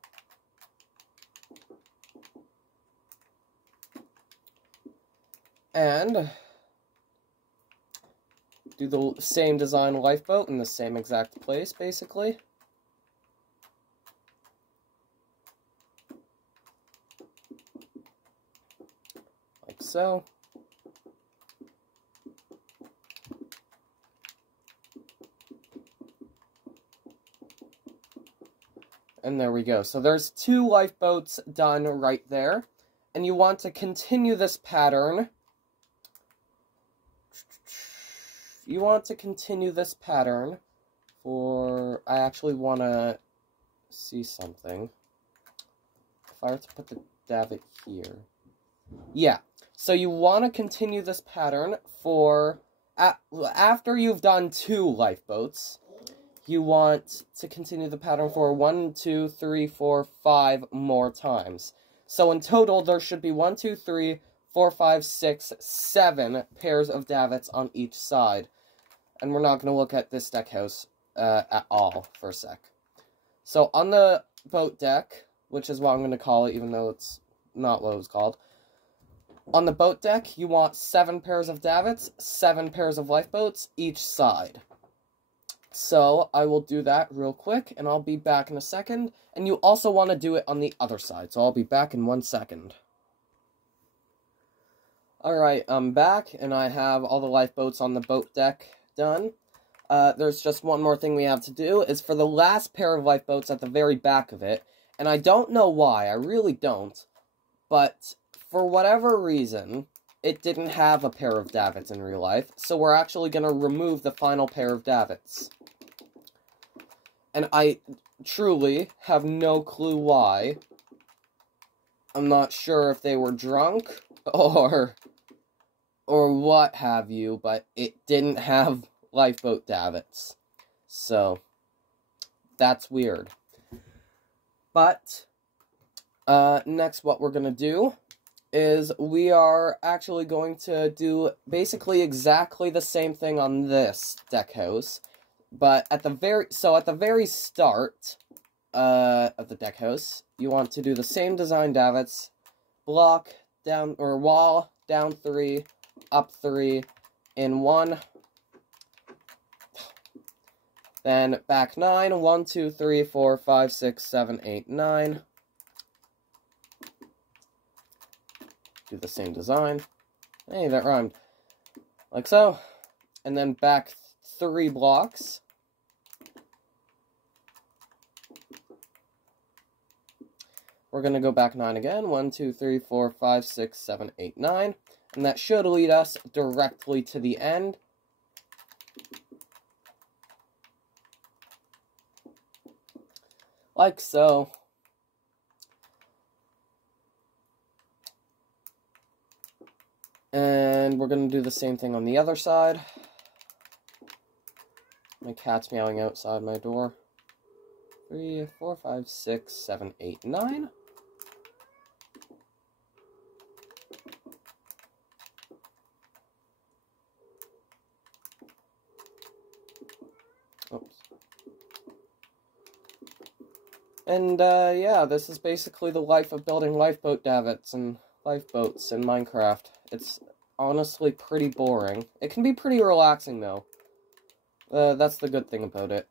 And do the same design lifeboat in the same exact place, basically. Like so. And there we go. So there's 2 lifeboats done right there. And you want to continue this pattern. You want to continue this pattern for... I actually want to see something. If I were to put the davit here. Yeah. So you want to continue this pattern for... after you've done 2 lifeboats, you want to continue the pattern for 1, 2, 3, 4, 5 more times. So in total, there should be 1, 2, 3, 4, 5, 6, 7 pairs of davits on each side. And we're not going to look at this deck house at all for a sec. So on the boat deck, which is what I'm going to call it, even though it's not what it was called. On the boat deck, you want 7 pairs of davits, 7 pairs of lifeboats each side. So I will do that real quick, and I'll be back in a second. And you also want to do it on the other side, so I'll be back in 1 second. Alright, I'm back, and I have all the lifeboats on the boat deck done. There's just one more thing we have to do, is for the last pair of lifeboats at the very back of it, and I don't know why, I really don't, but for whatever reason, it didn't have a pair of davits in real life, so we're actually going to remove the final pair of davits. And I truly have no clue why. I'm not sure if they were drunk, or what have you, but it didn't have lifeboat davits. So, that's weird. But, next what we're going to do is we are actually going to do basically exactly the same thing on this deck house. But at the very start of the deck house, you want to do the same design davits, block down, or wall down 3, up 3, in 1, then back 9, 1, 2, 3, 4, 5, 6, 7, 8, 9. Do the same design. Hey, that rhymed. Like so. And then back 3 blocks. We're going to go back 9 again. 1, 2, 3, 4, 5, 6, 7, 8, 9. And that should lead us directly to the end. Like so. And we're going to do the same thing on the other side. My cat's meowing outside my door. 3, 4, 5, 6, 7, 8, 9. Oops. And, yeah, this is basically the life of building lifeboat davits and lifeboats in Minecraft. It's honestly pretty boring. It can be pretty relaxing, though. That's the good thing about it.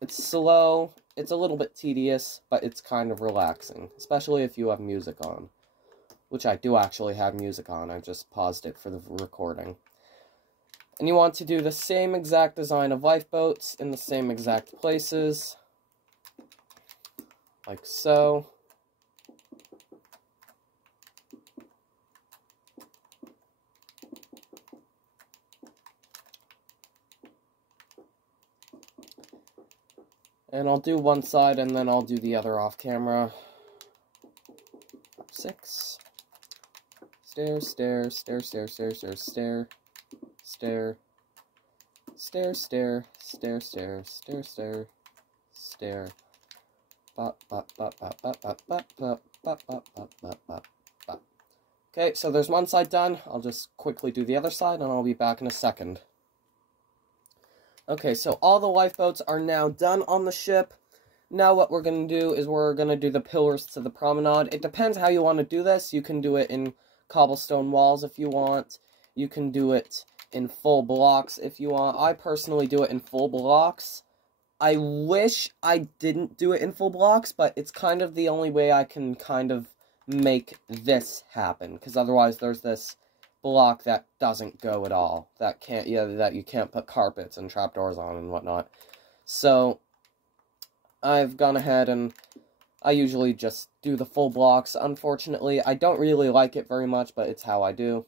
It's slow, it's a little bit tedious, but it's kind of relaxing. Especially if you have music on. Which I do actually have music on, I just paused it for the recording. And you want to do the same exact design of lifeboats in the same exact places. Like so. And I'll do one side and then I'll do the other off camera. 6. Stair, stair, stair, stair, stair, stair, stair. Stair, stair, stair, stair, stair, stair, stair, stair. Bop, bop, bop, bop, bop, bop, bop, bop, bop, bop, bop, bop, bop, bop. Okay, so there's one side done. I'll just quickly do the other side, and I'll be back in a second. Okay, so all the lifeboats are now done on the ship. Now what we're going to do is we're going to do the pillars to the promenade. It depends how you want to do this. You can do it in cobblestone walls if you want. You can do it in full blocks if you want. I personally do it in full blocks. I wish I didn't do it in full blocks, but it's kind of the only way I can kind of make this happen, because otherwise there's this block that doesn't go at all. That you can't put carpets and trapdoors on and whatnot. So I've gone ahead and I usually just do the full blocks. Unfortunately, I don't really like it very much, but it's how I do.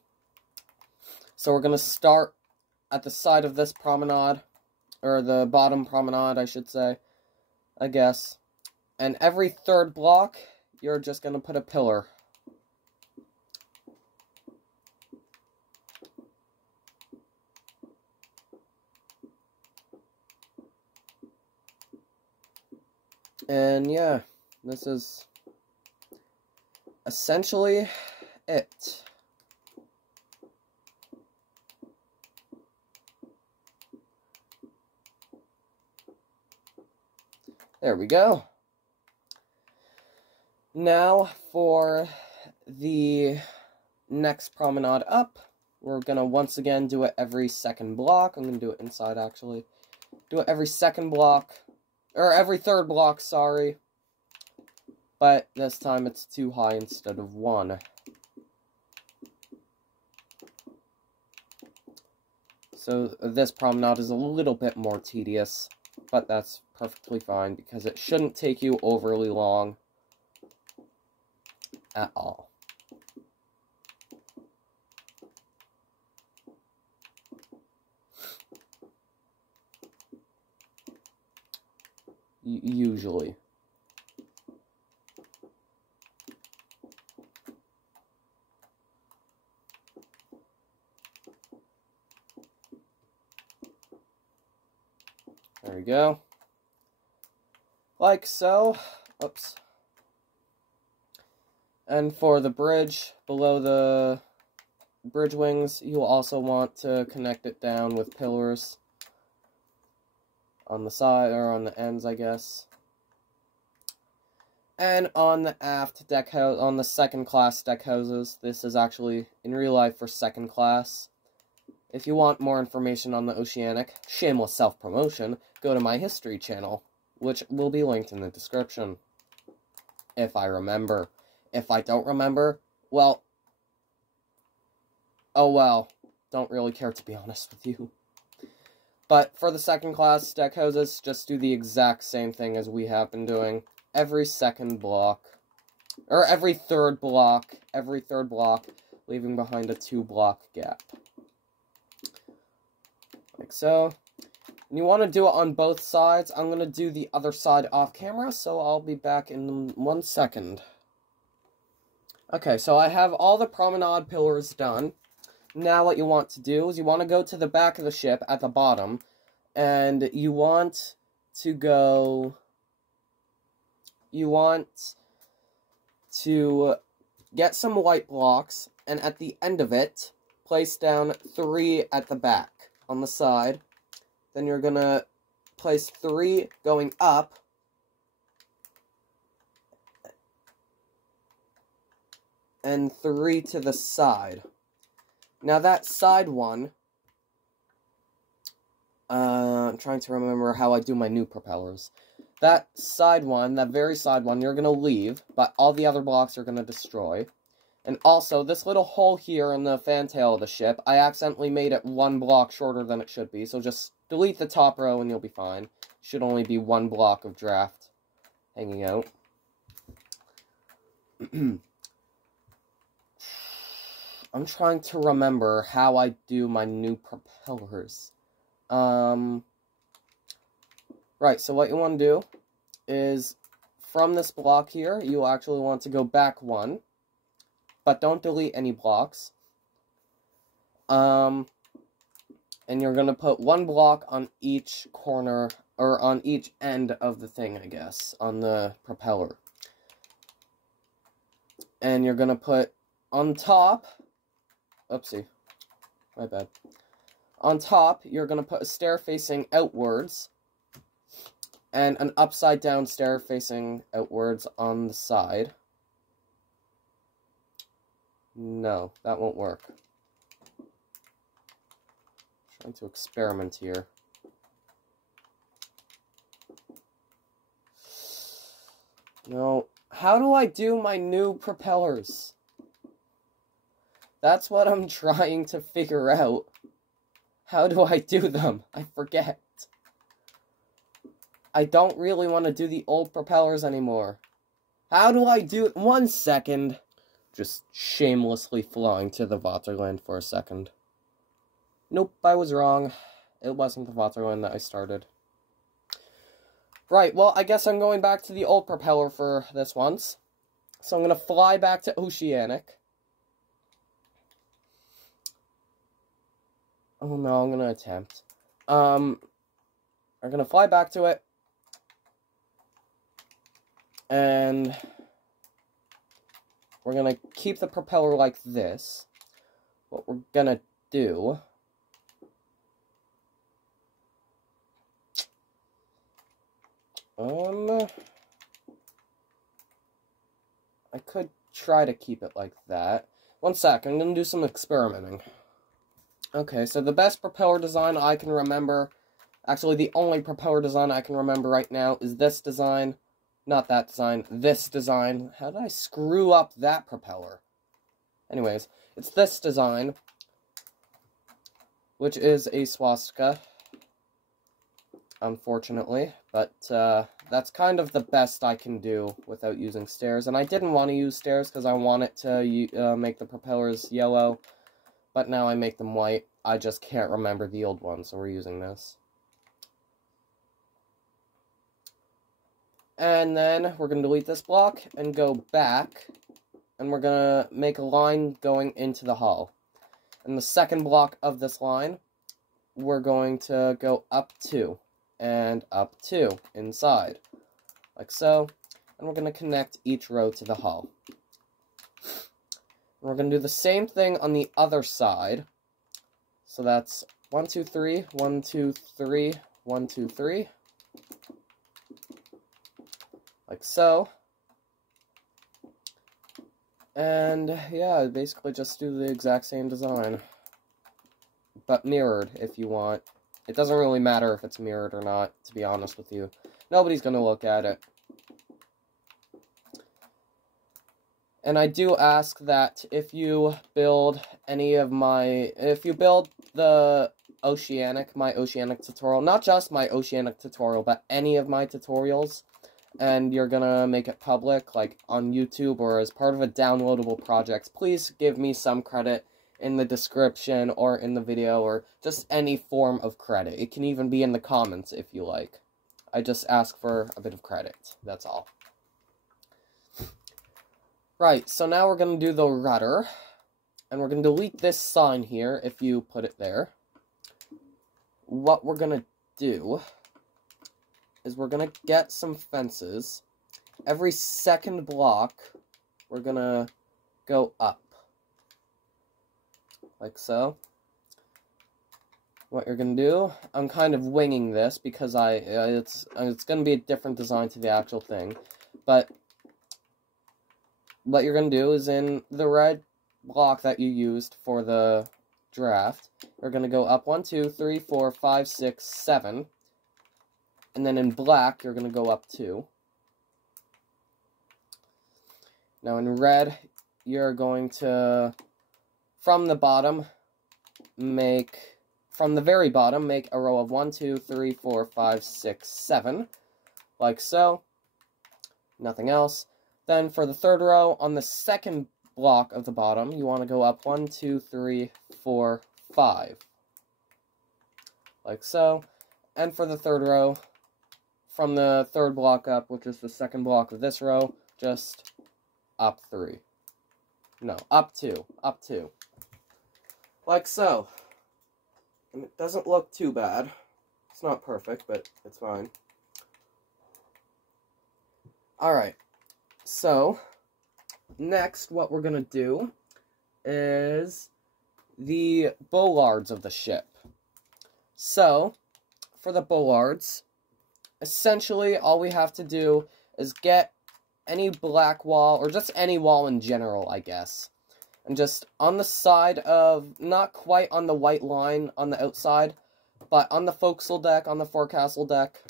So we're going to start at the side of this promenade, or the bottom promenade, I should say, I guess. And every third block, you're just going to put a pillar. And yeah, this is essentially it. There we go. Now for the next promenade up, we're going to once again do it every second block. I'm going to do it inside, actually. Do it every second block, or every third block, sorry. But this time it's 2 high instead of 1. So this promenade is a little bit more tedious, but that's perfectly fine because it shouldn't take you overly long at all. Usually. There we go. Like so. Oops. And for the bridge, below the bridge wings, you'll also want to connect it down with pillars on the side, or on the ends, I guess. And on the aft deck house, on the second class deck houses, this is actually in real life for second class. If you want more information on the Oceanic, shameless self-promotion, go to my history channel, which will be linked in the description. If I remember. If I don't remember, well, oh well, don't really care to be honest with you. But for the second class deck houses, just do the exact same thing as we have been doing. Every second block. Or every third block, leaving behind a 2-block gap. Like so. And you want to do it on both sides. I'm going to do the other side off camera, so I'll be back in 1 second. Okay, so I have all the promenade pillars done. Now what you want to do is you want to go to the back of the ship at the bottom, and you want to get some white blocks, and at the end of it, place down 3 at the back on the side. Then you're going to place 3 going up. And 3 to the side. Now that side one, I'm trying to remember how I do my new propellers. That side one, that very side one, you're going to leave, but all the other blocks you're going to destroy. And also, this little hole here in the fantail of the ship, I accidentally made it 1 block shorter than it should be, so just delete the top row and you'll be fine. Should only be 1 block of draft hanging out. I'm trying to remember how I do my new propellers. Right, so what you want to do is, from this block here, you actually want to go back 1. But don't delete any blocks. And you're going to put 1 block on each corner, or on each end of the thing, I guess, on the propeller. And you're going to put on top, oopsie, my bad. On top, you're going to put a stair facing outwards, and an upside down stair facing outwards on the side. No, that won't work. Trying to experiment here. No, how do I do my new propellers? That's what I'm trying to figure out. How do I do them? I forget. I don't really want to do the old propellers anymore. How do I do it? 1 second. Just shamelessly flying to the Vaterland for a second. Nope, I was wrong. It wasn't the Vaterland that I started. Right, well, I guess I'm going back to the old propeller for this once. So I'm going to fly back to Oceanic. Oh no, I'm going to attempt. I'm going to fly back to it. And we're going to keep the propeller like this. What we're going to do... I could try to keep it like that. 1 sec, I'm going to do some experimenting. Okay, so the best propeller design I can remember, actually the only propeller design I can remember right now is this design. Not that design, this design. How did I screw up that propeller? Anyways, it's this design, which is a swastika, unfortunately, but that's kind of the best I can do without using stairs, and I didn't want to use stairs because I wanted to make the propellers yellow, but now I make them white. I just can't remember the old one, so we're using this. And then we're going to delete this block and go back, and we're going to make a line going into the hull. And the second block of this line, we're going to go up 2, and up 2, inside, like so. And we're going to connect each row to the hull. And we're going to do the same thing on the other side. So that's 1, 2, 3, 1, 2, 3, 1, 2, 3. Like so. And yeah, basically just do the exact same design. But mirrored, if you want. It doesn't really matter if it's mirrored or not, to be honest with you. Nobody's going to look at it. And I do ask that if you build the Oceanic, my Oceanic tutorial, not just my Oceanic tutorial, but any of my tutorials, and you're gonna make it public, like on YouTube or as part of a downloadable project, please give me some credit in the description or in the video or just any form of credit. It can even be in the comments if you like. I just ask for a bit of credit, that's all. Right, so now we're gonna do the rudder, and we're gonna delete this sign here if you put it there. What we're gonna do is we're gonna get some fences. Every second block, we're gonna go up. Like so. What you're gonna do, I'm kind of winging this because it's gonna be a different design to the actual thing. But what you're gonna do is in the red block that you used for the draft, you're gonna go up 1, 2, 3, 4, 5, 6, 7. And then in black, you're going to go up 2. Now in red, you're going to, from the very bottom, make a row of 1, 2, 3, 4, 5, 6, 7. Like so. Nothing else. Then for the third row, on the second block of the bottom, you want to go up 1, 2, 3, 4, 5. Like so. And for the third row, from the third block up, which is the second block of this row, just up 3. No, up 2. Up 2. Like so. And it doesn't look too bad. It's not perfect, but it's fine. Alright. So, next what we're going to do is the bollards of the ship. So, for the bollards, essentially, all we have to do is get any black wall, or just any wall in general, I guess. And just on the side of, not quite on the white line on the outside, but on the forecastle deck, on the forecastle deck,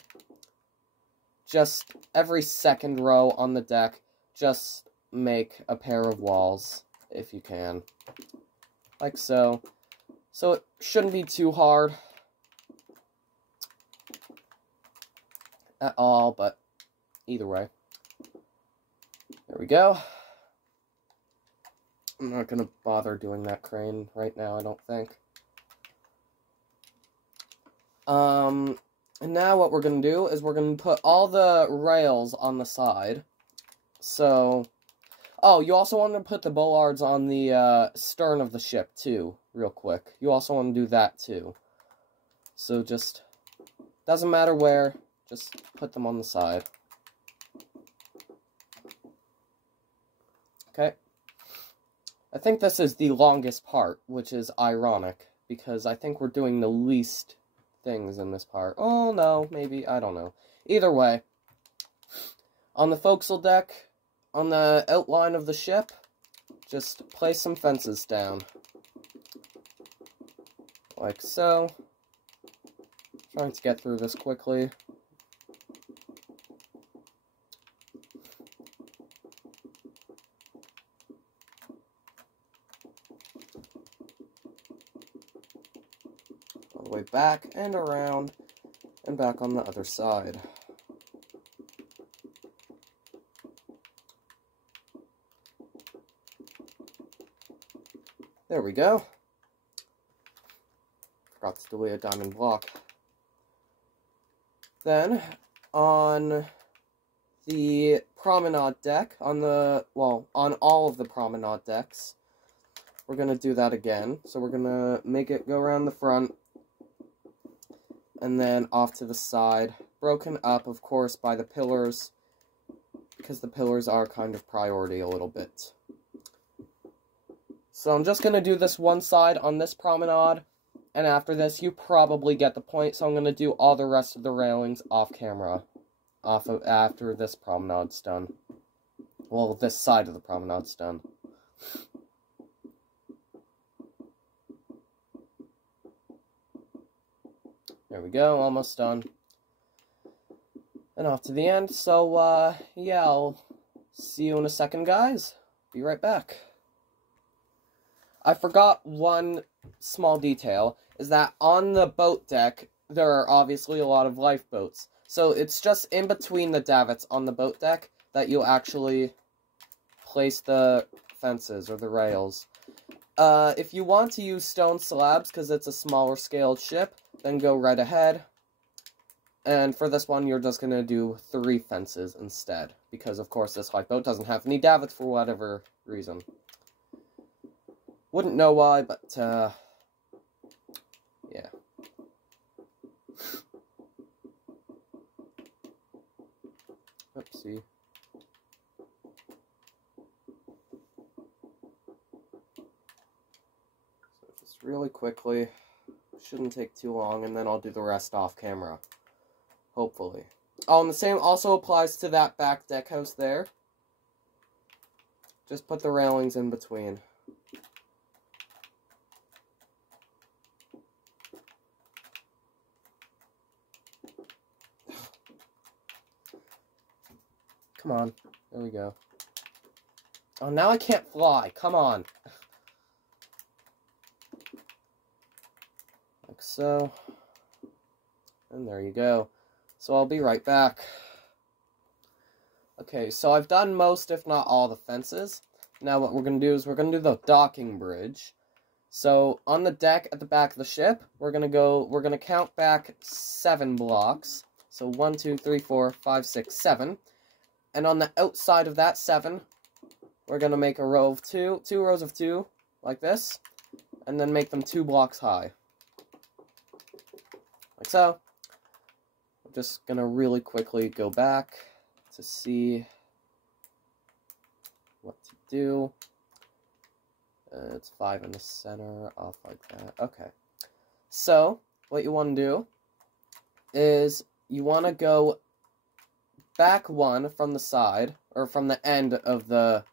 just every second row on the deck, just make a pair of walls, if you can. Like so. So it shouldn't be too hard at all, but either way. There we go. I'm not gonna bother doing that crane right now, I don't think. And now what we're gonna do is we're gonna put all the rails on the side. So, oh, you also want to put the bollards on the stern of the ship too, real quick. You also want to do that too. So just, doesn't matter where, just put them on the side. Okay. I think this is the longest part, which is ironic, because I think we're doing the least things in this part. Oh, no, maybe, I don't know. Either way, on the forecastle deck, on the outline of the ship, just place some fences down. Like so. Trying to get through this quickly. All the way back and around and back on the other side. There we go. Forgot to delete a diamond block. Then, on the promenade deck, on all of the promenade decks, we're going to do that again. So we're going to make it go around the front, and then off to the side, broken up, of course, by the pillars, because the pillars are kind of priority a little bit. So I'm just going to do this one side on this promenade, and after this, you probably get the point, so I'm going to do all the rest of the railings off camera, after this promenade's done. Well, this side of the promenade's done. There we go, almost done. And off to the end, so, yeah, I'll see you in a second, guys. Be right back. I forgot one small detail, is that on the boat deck, there are obviously a lot of lifeboats. So it's just in between the davits on the boat deck that you'll actually place the fences or the rails. If you want to use stone slabs because it's a smaller scaled ship, then go right ahead. And for this one, you're just going to do 3 fences instead. Because, of course, this lifeboat doesn't have any davits for whatever reason. Wouldn't know why, but, yeah. Oopsie. So just really quickly, shouldn't take too long, and then I'll do the rest off camera. Hopefully. Oh, and the same also applies to that back deck house there. Just put the railings in between. Come on. There we go. Oh, now I can't fly. Come on. Like so. And there you go. So I'll be right back. Okay, so I've done most, if not all, the fences. Now what we're going to do is we're going to do the docking bridge. So on the deck at the back of the ship, we're going to count back 7 blocks. So 1, 2, 3, 4, 5, 6, 7. And on the outside of that 7, we're going to make a row of 2 rows of 2, like this. And then make them 2 blocks high. Like so. Just gonna really quickly go back to see what to do. It's 5 in the center, off like that. Okay. So, what you want to do is you want to go back 1 from the side, or from the end of the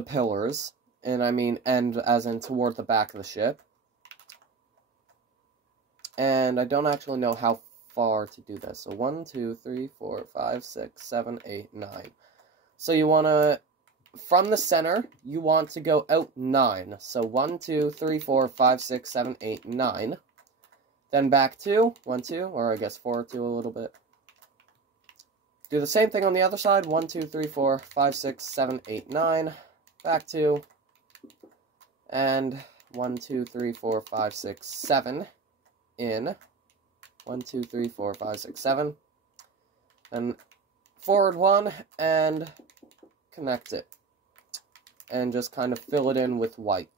pillars, and I mean end as in toward the back of the ship. And I don't actually know how far to do this. So 1, 2, 3, 4, 5, 6, 7, 8, 9. So you want to, from the center, you want to go out 9. So 1, 2, 3, 4, 5, 6, 7, 8, 9. Then back 2, 1, 2, or I guess 4, 2 a little bit. Do the same thing on the other side. 1, 2, 3, 4, 5, 6, 7, 8, 9. Back 2. And 1, 2, 3, 4, 5, 6, 7 in. 1, 2, 3, 4, 5, 6, 7. Then forward 1 and connect it. And just kind of fill it in with white.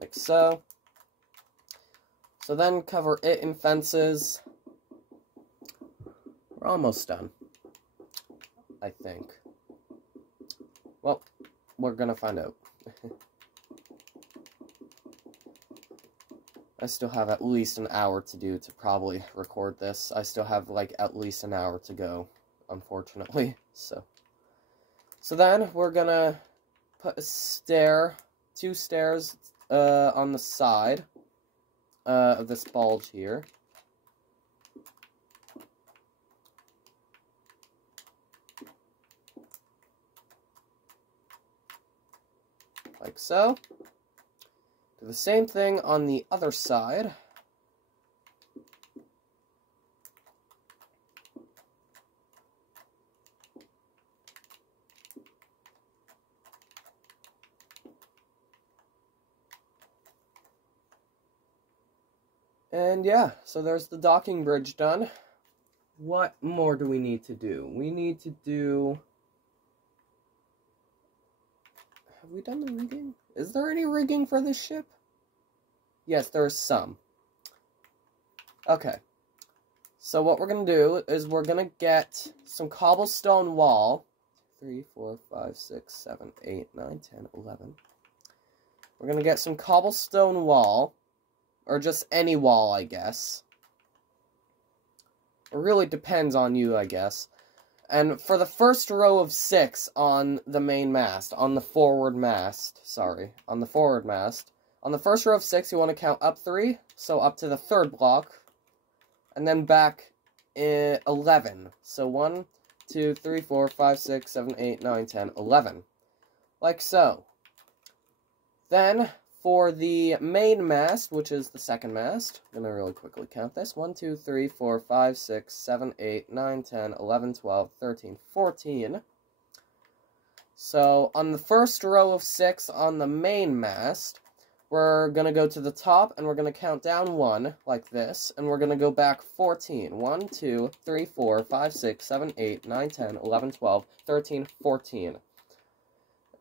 Like so. So then cover it in fences. We're almost done, I think. Well, we're gonna find out. I still have at least an hour to do to probably record this. I still have, like, at least an hour to go, unfortunately. So then we're gonna put a stair, 2 stairs, on the side, of this bulge here. Like so. Do the same thing on the other side. And yeah, so there's the docking bridge done. What more do we need to do? We need to do... Have we done the rigging? Is there any rigging for this ship? Yes, there's some. Okay. So what we're going to do is we're going to get some cobblestone wall. 3, 4, 5, 6, 7, 8, 9, 10, 11. We're going to get some cobblestone wall. Or just any wall, I guess. It really depends on you, I guess. And for the first row of 6 on the main mast, on the forward mast, on the forward mast, on the first row of 6, you want to count up 3, so up to the 3rd block, and then back 11. So 1, 2, 3, 4, 5, 6, 7, 8, 9, 10, 11. Like so. Then, for the main mast, which is the second mast, I'm going to really quickly count this. 1, 2, 3, 4, 5, 6, 7, 8, 9, 10, 11, 12, 13, 14. So, on the first row of 6 on the main mast, we're going to go to the top, and we're going to count down 1, like this, and we're going to go back 14. 1, 2, 3, 4, 5, 6, 7, 8, 9, 10, 11, 12, 13, 14.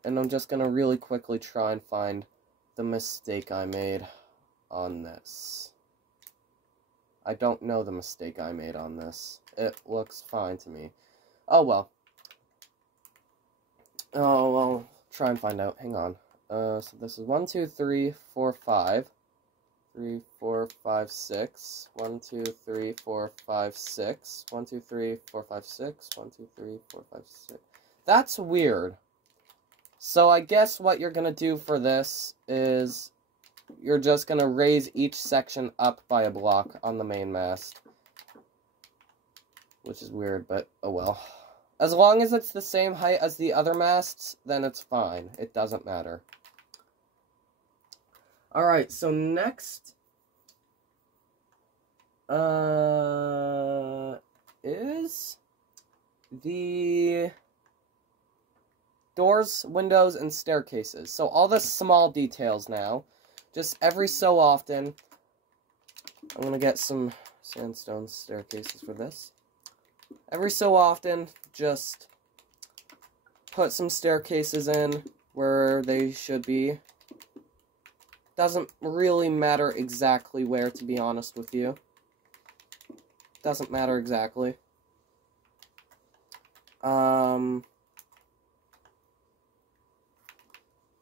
And I'm just going to really quickly try and find the mistake I made on this. I don't know the mistake I made on this. It looks fine to me. Oh, well. Oh, well, try and find out. Hang on. So this is 1, 2, 3, 4, 5. 3, 4, 5, 6. 1, 2, 3, 4, 5, 6. 1, 2, 3, 4, 5, 6. 1, 2, 3, 4, 5, 6. That's weird. So I guess what you're going to do for this is you're just going to raise each section up by a block on the main mast. Which is weird, but oh well. As long as it's the same height as the other masts, then it's fine. It doesn't matter. Alright, so next is the doors, windows, and staircases. So all the small details now. Just every so often, I'm going to get some sandstone staircases for this. Every so often, just put some staircases in where they should be. Doesn't really matter exactly where, to be honest with you. Doesn't matter exactly.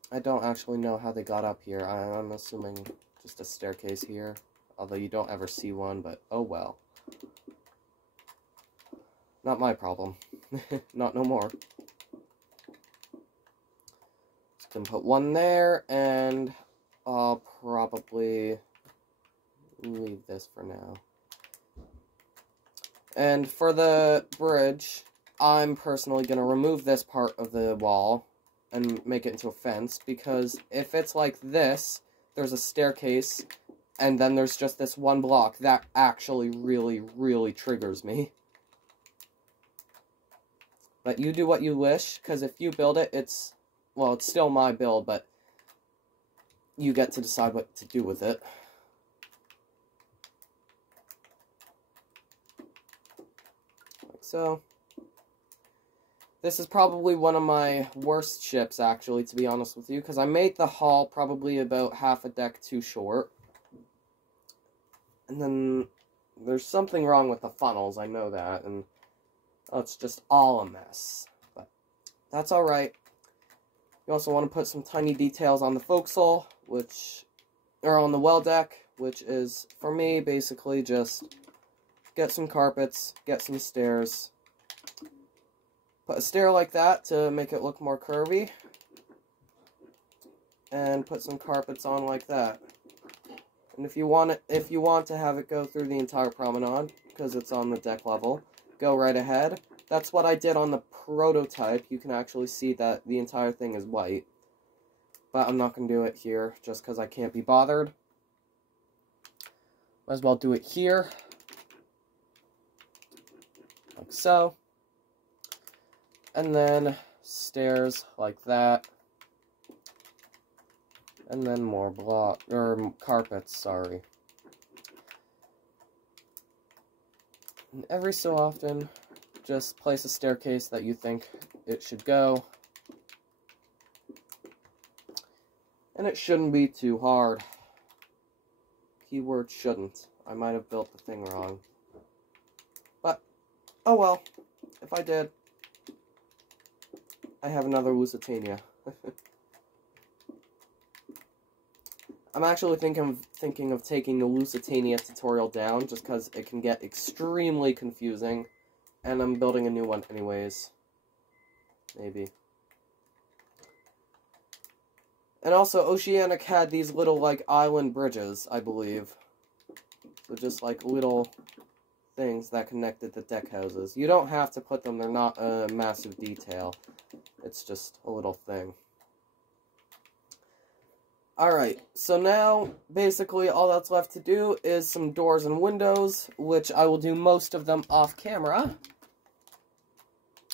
I don't actually know how they got up here. I'm assuming just a staircase here. Although you don't ever see one, but oh well. Not my problem. Not no more. Just gonna put one there, and I'll probably leave this for now. And for the bridge, I'm personally gonna remove this part of the wall and make it into a fence, because if it's like this, there's a staircase, and then there's just this one block, that actually really, really triggers me. But you do what you wish, because if you build it, it's still my build, but you get to decide what to do with it. Like so. This is probably one of my worst ships, actually, to be honest with you, because I made the hull probably about half a deck too short. And then there's something wrong with the funnels, I know that, and it's just all a mess. But that's alright. You also want to put some tiny details on the forecastle, or on the well deck, which is, for me, basically just get some carpets, get some stairs. Put a stair like that to make it look more curvy. And put some carpets on like that. And if you want to have it go through the entire promenade, because it's on the deck level, go right ahead. That's what I did on the prototype. You can actually see that the entire thing is white. But I'm not going to do it here, just because I can't be bothered. Might as well do it here. Like so. And then stairs like that. And then more carpets, sorry. And every so often, just place a staircase that you think it should go. And it shouldn't be too hard. Keyword shouldn't. I might have built the thing wrong. But, oh well. If I did, I have another Lusitania. I'm actually thinking of taking the Lusitania tutorial down, just because it can get extremely confusing, and I'm building a new one anyways. Maybe. And also, Oceanic had these little, like, island bridges, I believe. So just, like, little things that connected the deck houses. You don't have to put them, they're not a massive detail. It's just a little thing. Alright, so now, basically, all that's left to do is some doors and windows, which I will do most of them off camera.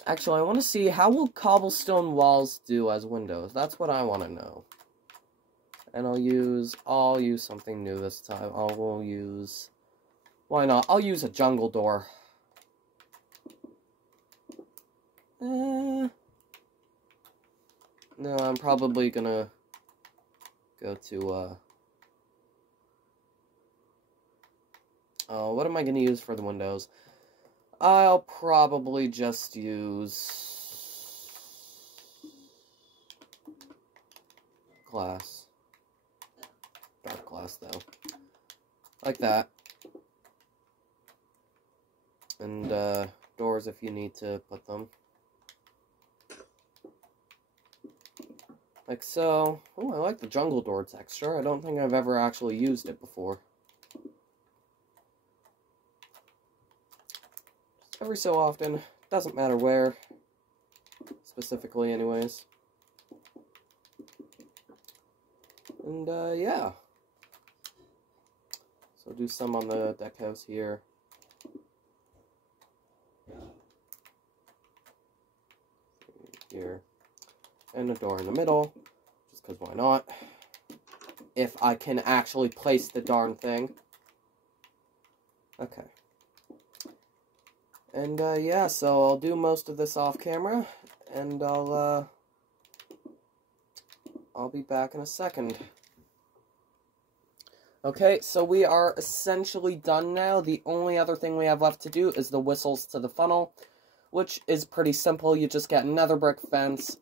Actually, I want to see, how will cobblestone walls do as windows? That's what I want to know. And I'll use something new this time. Why not? I'll use a jungle door. No, I'm probably gonna go to, what am I gonna use for the windows? I'll probably just use glass. Dark glass, though. Like that. And, doors if you need to put them. Like so. Oh, I like the jungle door texture. I don't think I've ever actually used it before. Just every so often. Doesn't matter where. Specifically, anyways. And, yeah. So do some on the deck house here. Here. And a door in the middle, just because why not? If I can actually place the darn thing. Okay. And, yeah, so I'll do most of this off camera, and I'll be back in a second. Okay, so we are essentially done now. The only other thing we have left to do is the whistles to the funnel, which is pretty simple. You just get another brick fence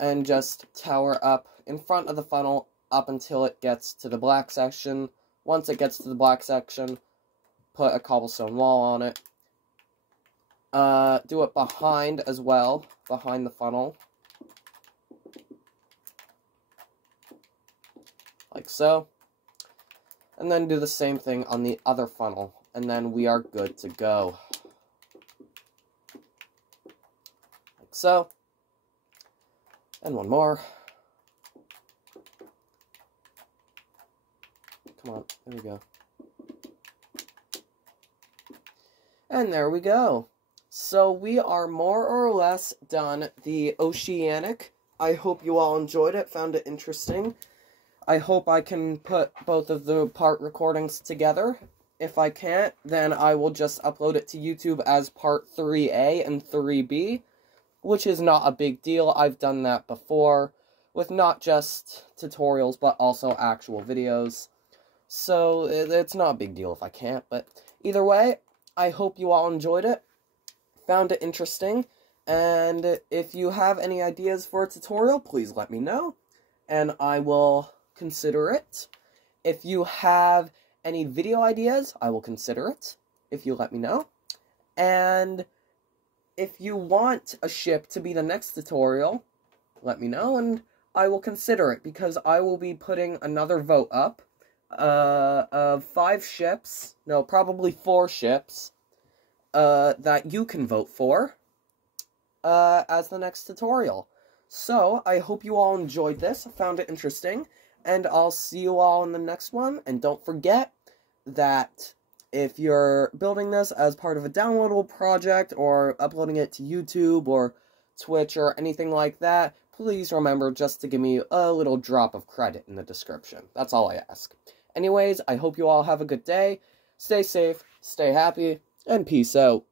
and just tower up in front of the funnel up until it gets to the black section. Once it gets to the black section, put a cobblestone wall on it. Do it behind as well, behind the funnel. Like so. And then do the same thing on the other funnel, and then we are good to go. Like so. And one more. Come on, there we go. And there we go. So we are more or less done the Oceanic. I hope you all enjoyed it, found it interesting. I hope I can put both of the part recordings together. If I can't, then I will just upload it to YouTube as part 3A and 3B. Which is not a big deal. I've done that before with not just tutorials, but also actual videos. So, it's not a big deal if I can't, but either way, I hope you all enjoyed it, found it interesting, and if you have any ideas for a tutorial, please let me know, and I will consider it. If you have any video ideas, I will consider it, if you let me know, and if you want a ship to be the next tutorial, let me know, and I will consider it, because I will be putting another vote up, of 5 ships, no, probably 4 ships, that you can vote for, as the next tutorial. So, I hope you all enjoyed this, found it interesting, and I'll see you all in the next one, and don't forget that if you're building this as part of a downloadable project, or uploading it to YouTube, or Twitch, or anything like that, please remember just to give me a little drop of credit in the description. That's all I ask. Anyways, I hope you all have a good day, stay safe, stay happy, and peace out.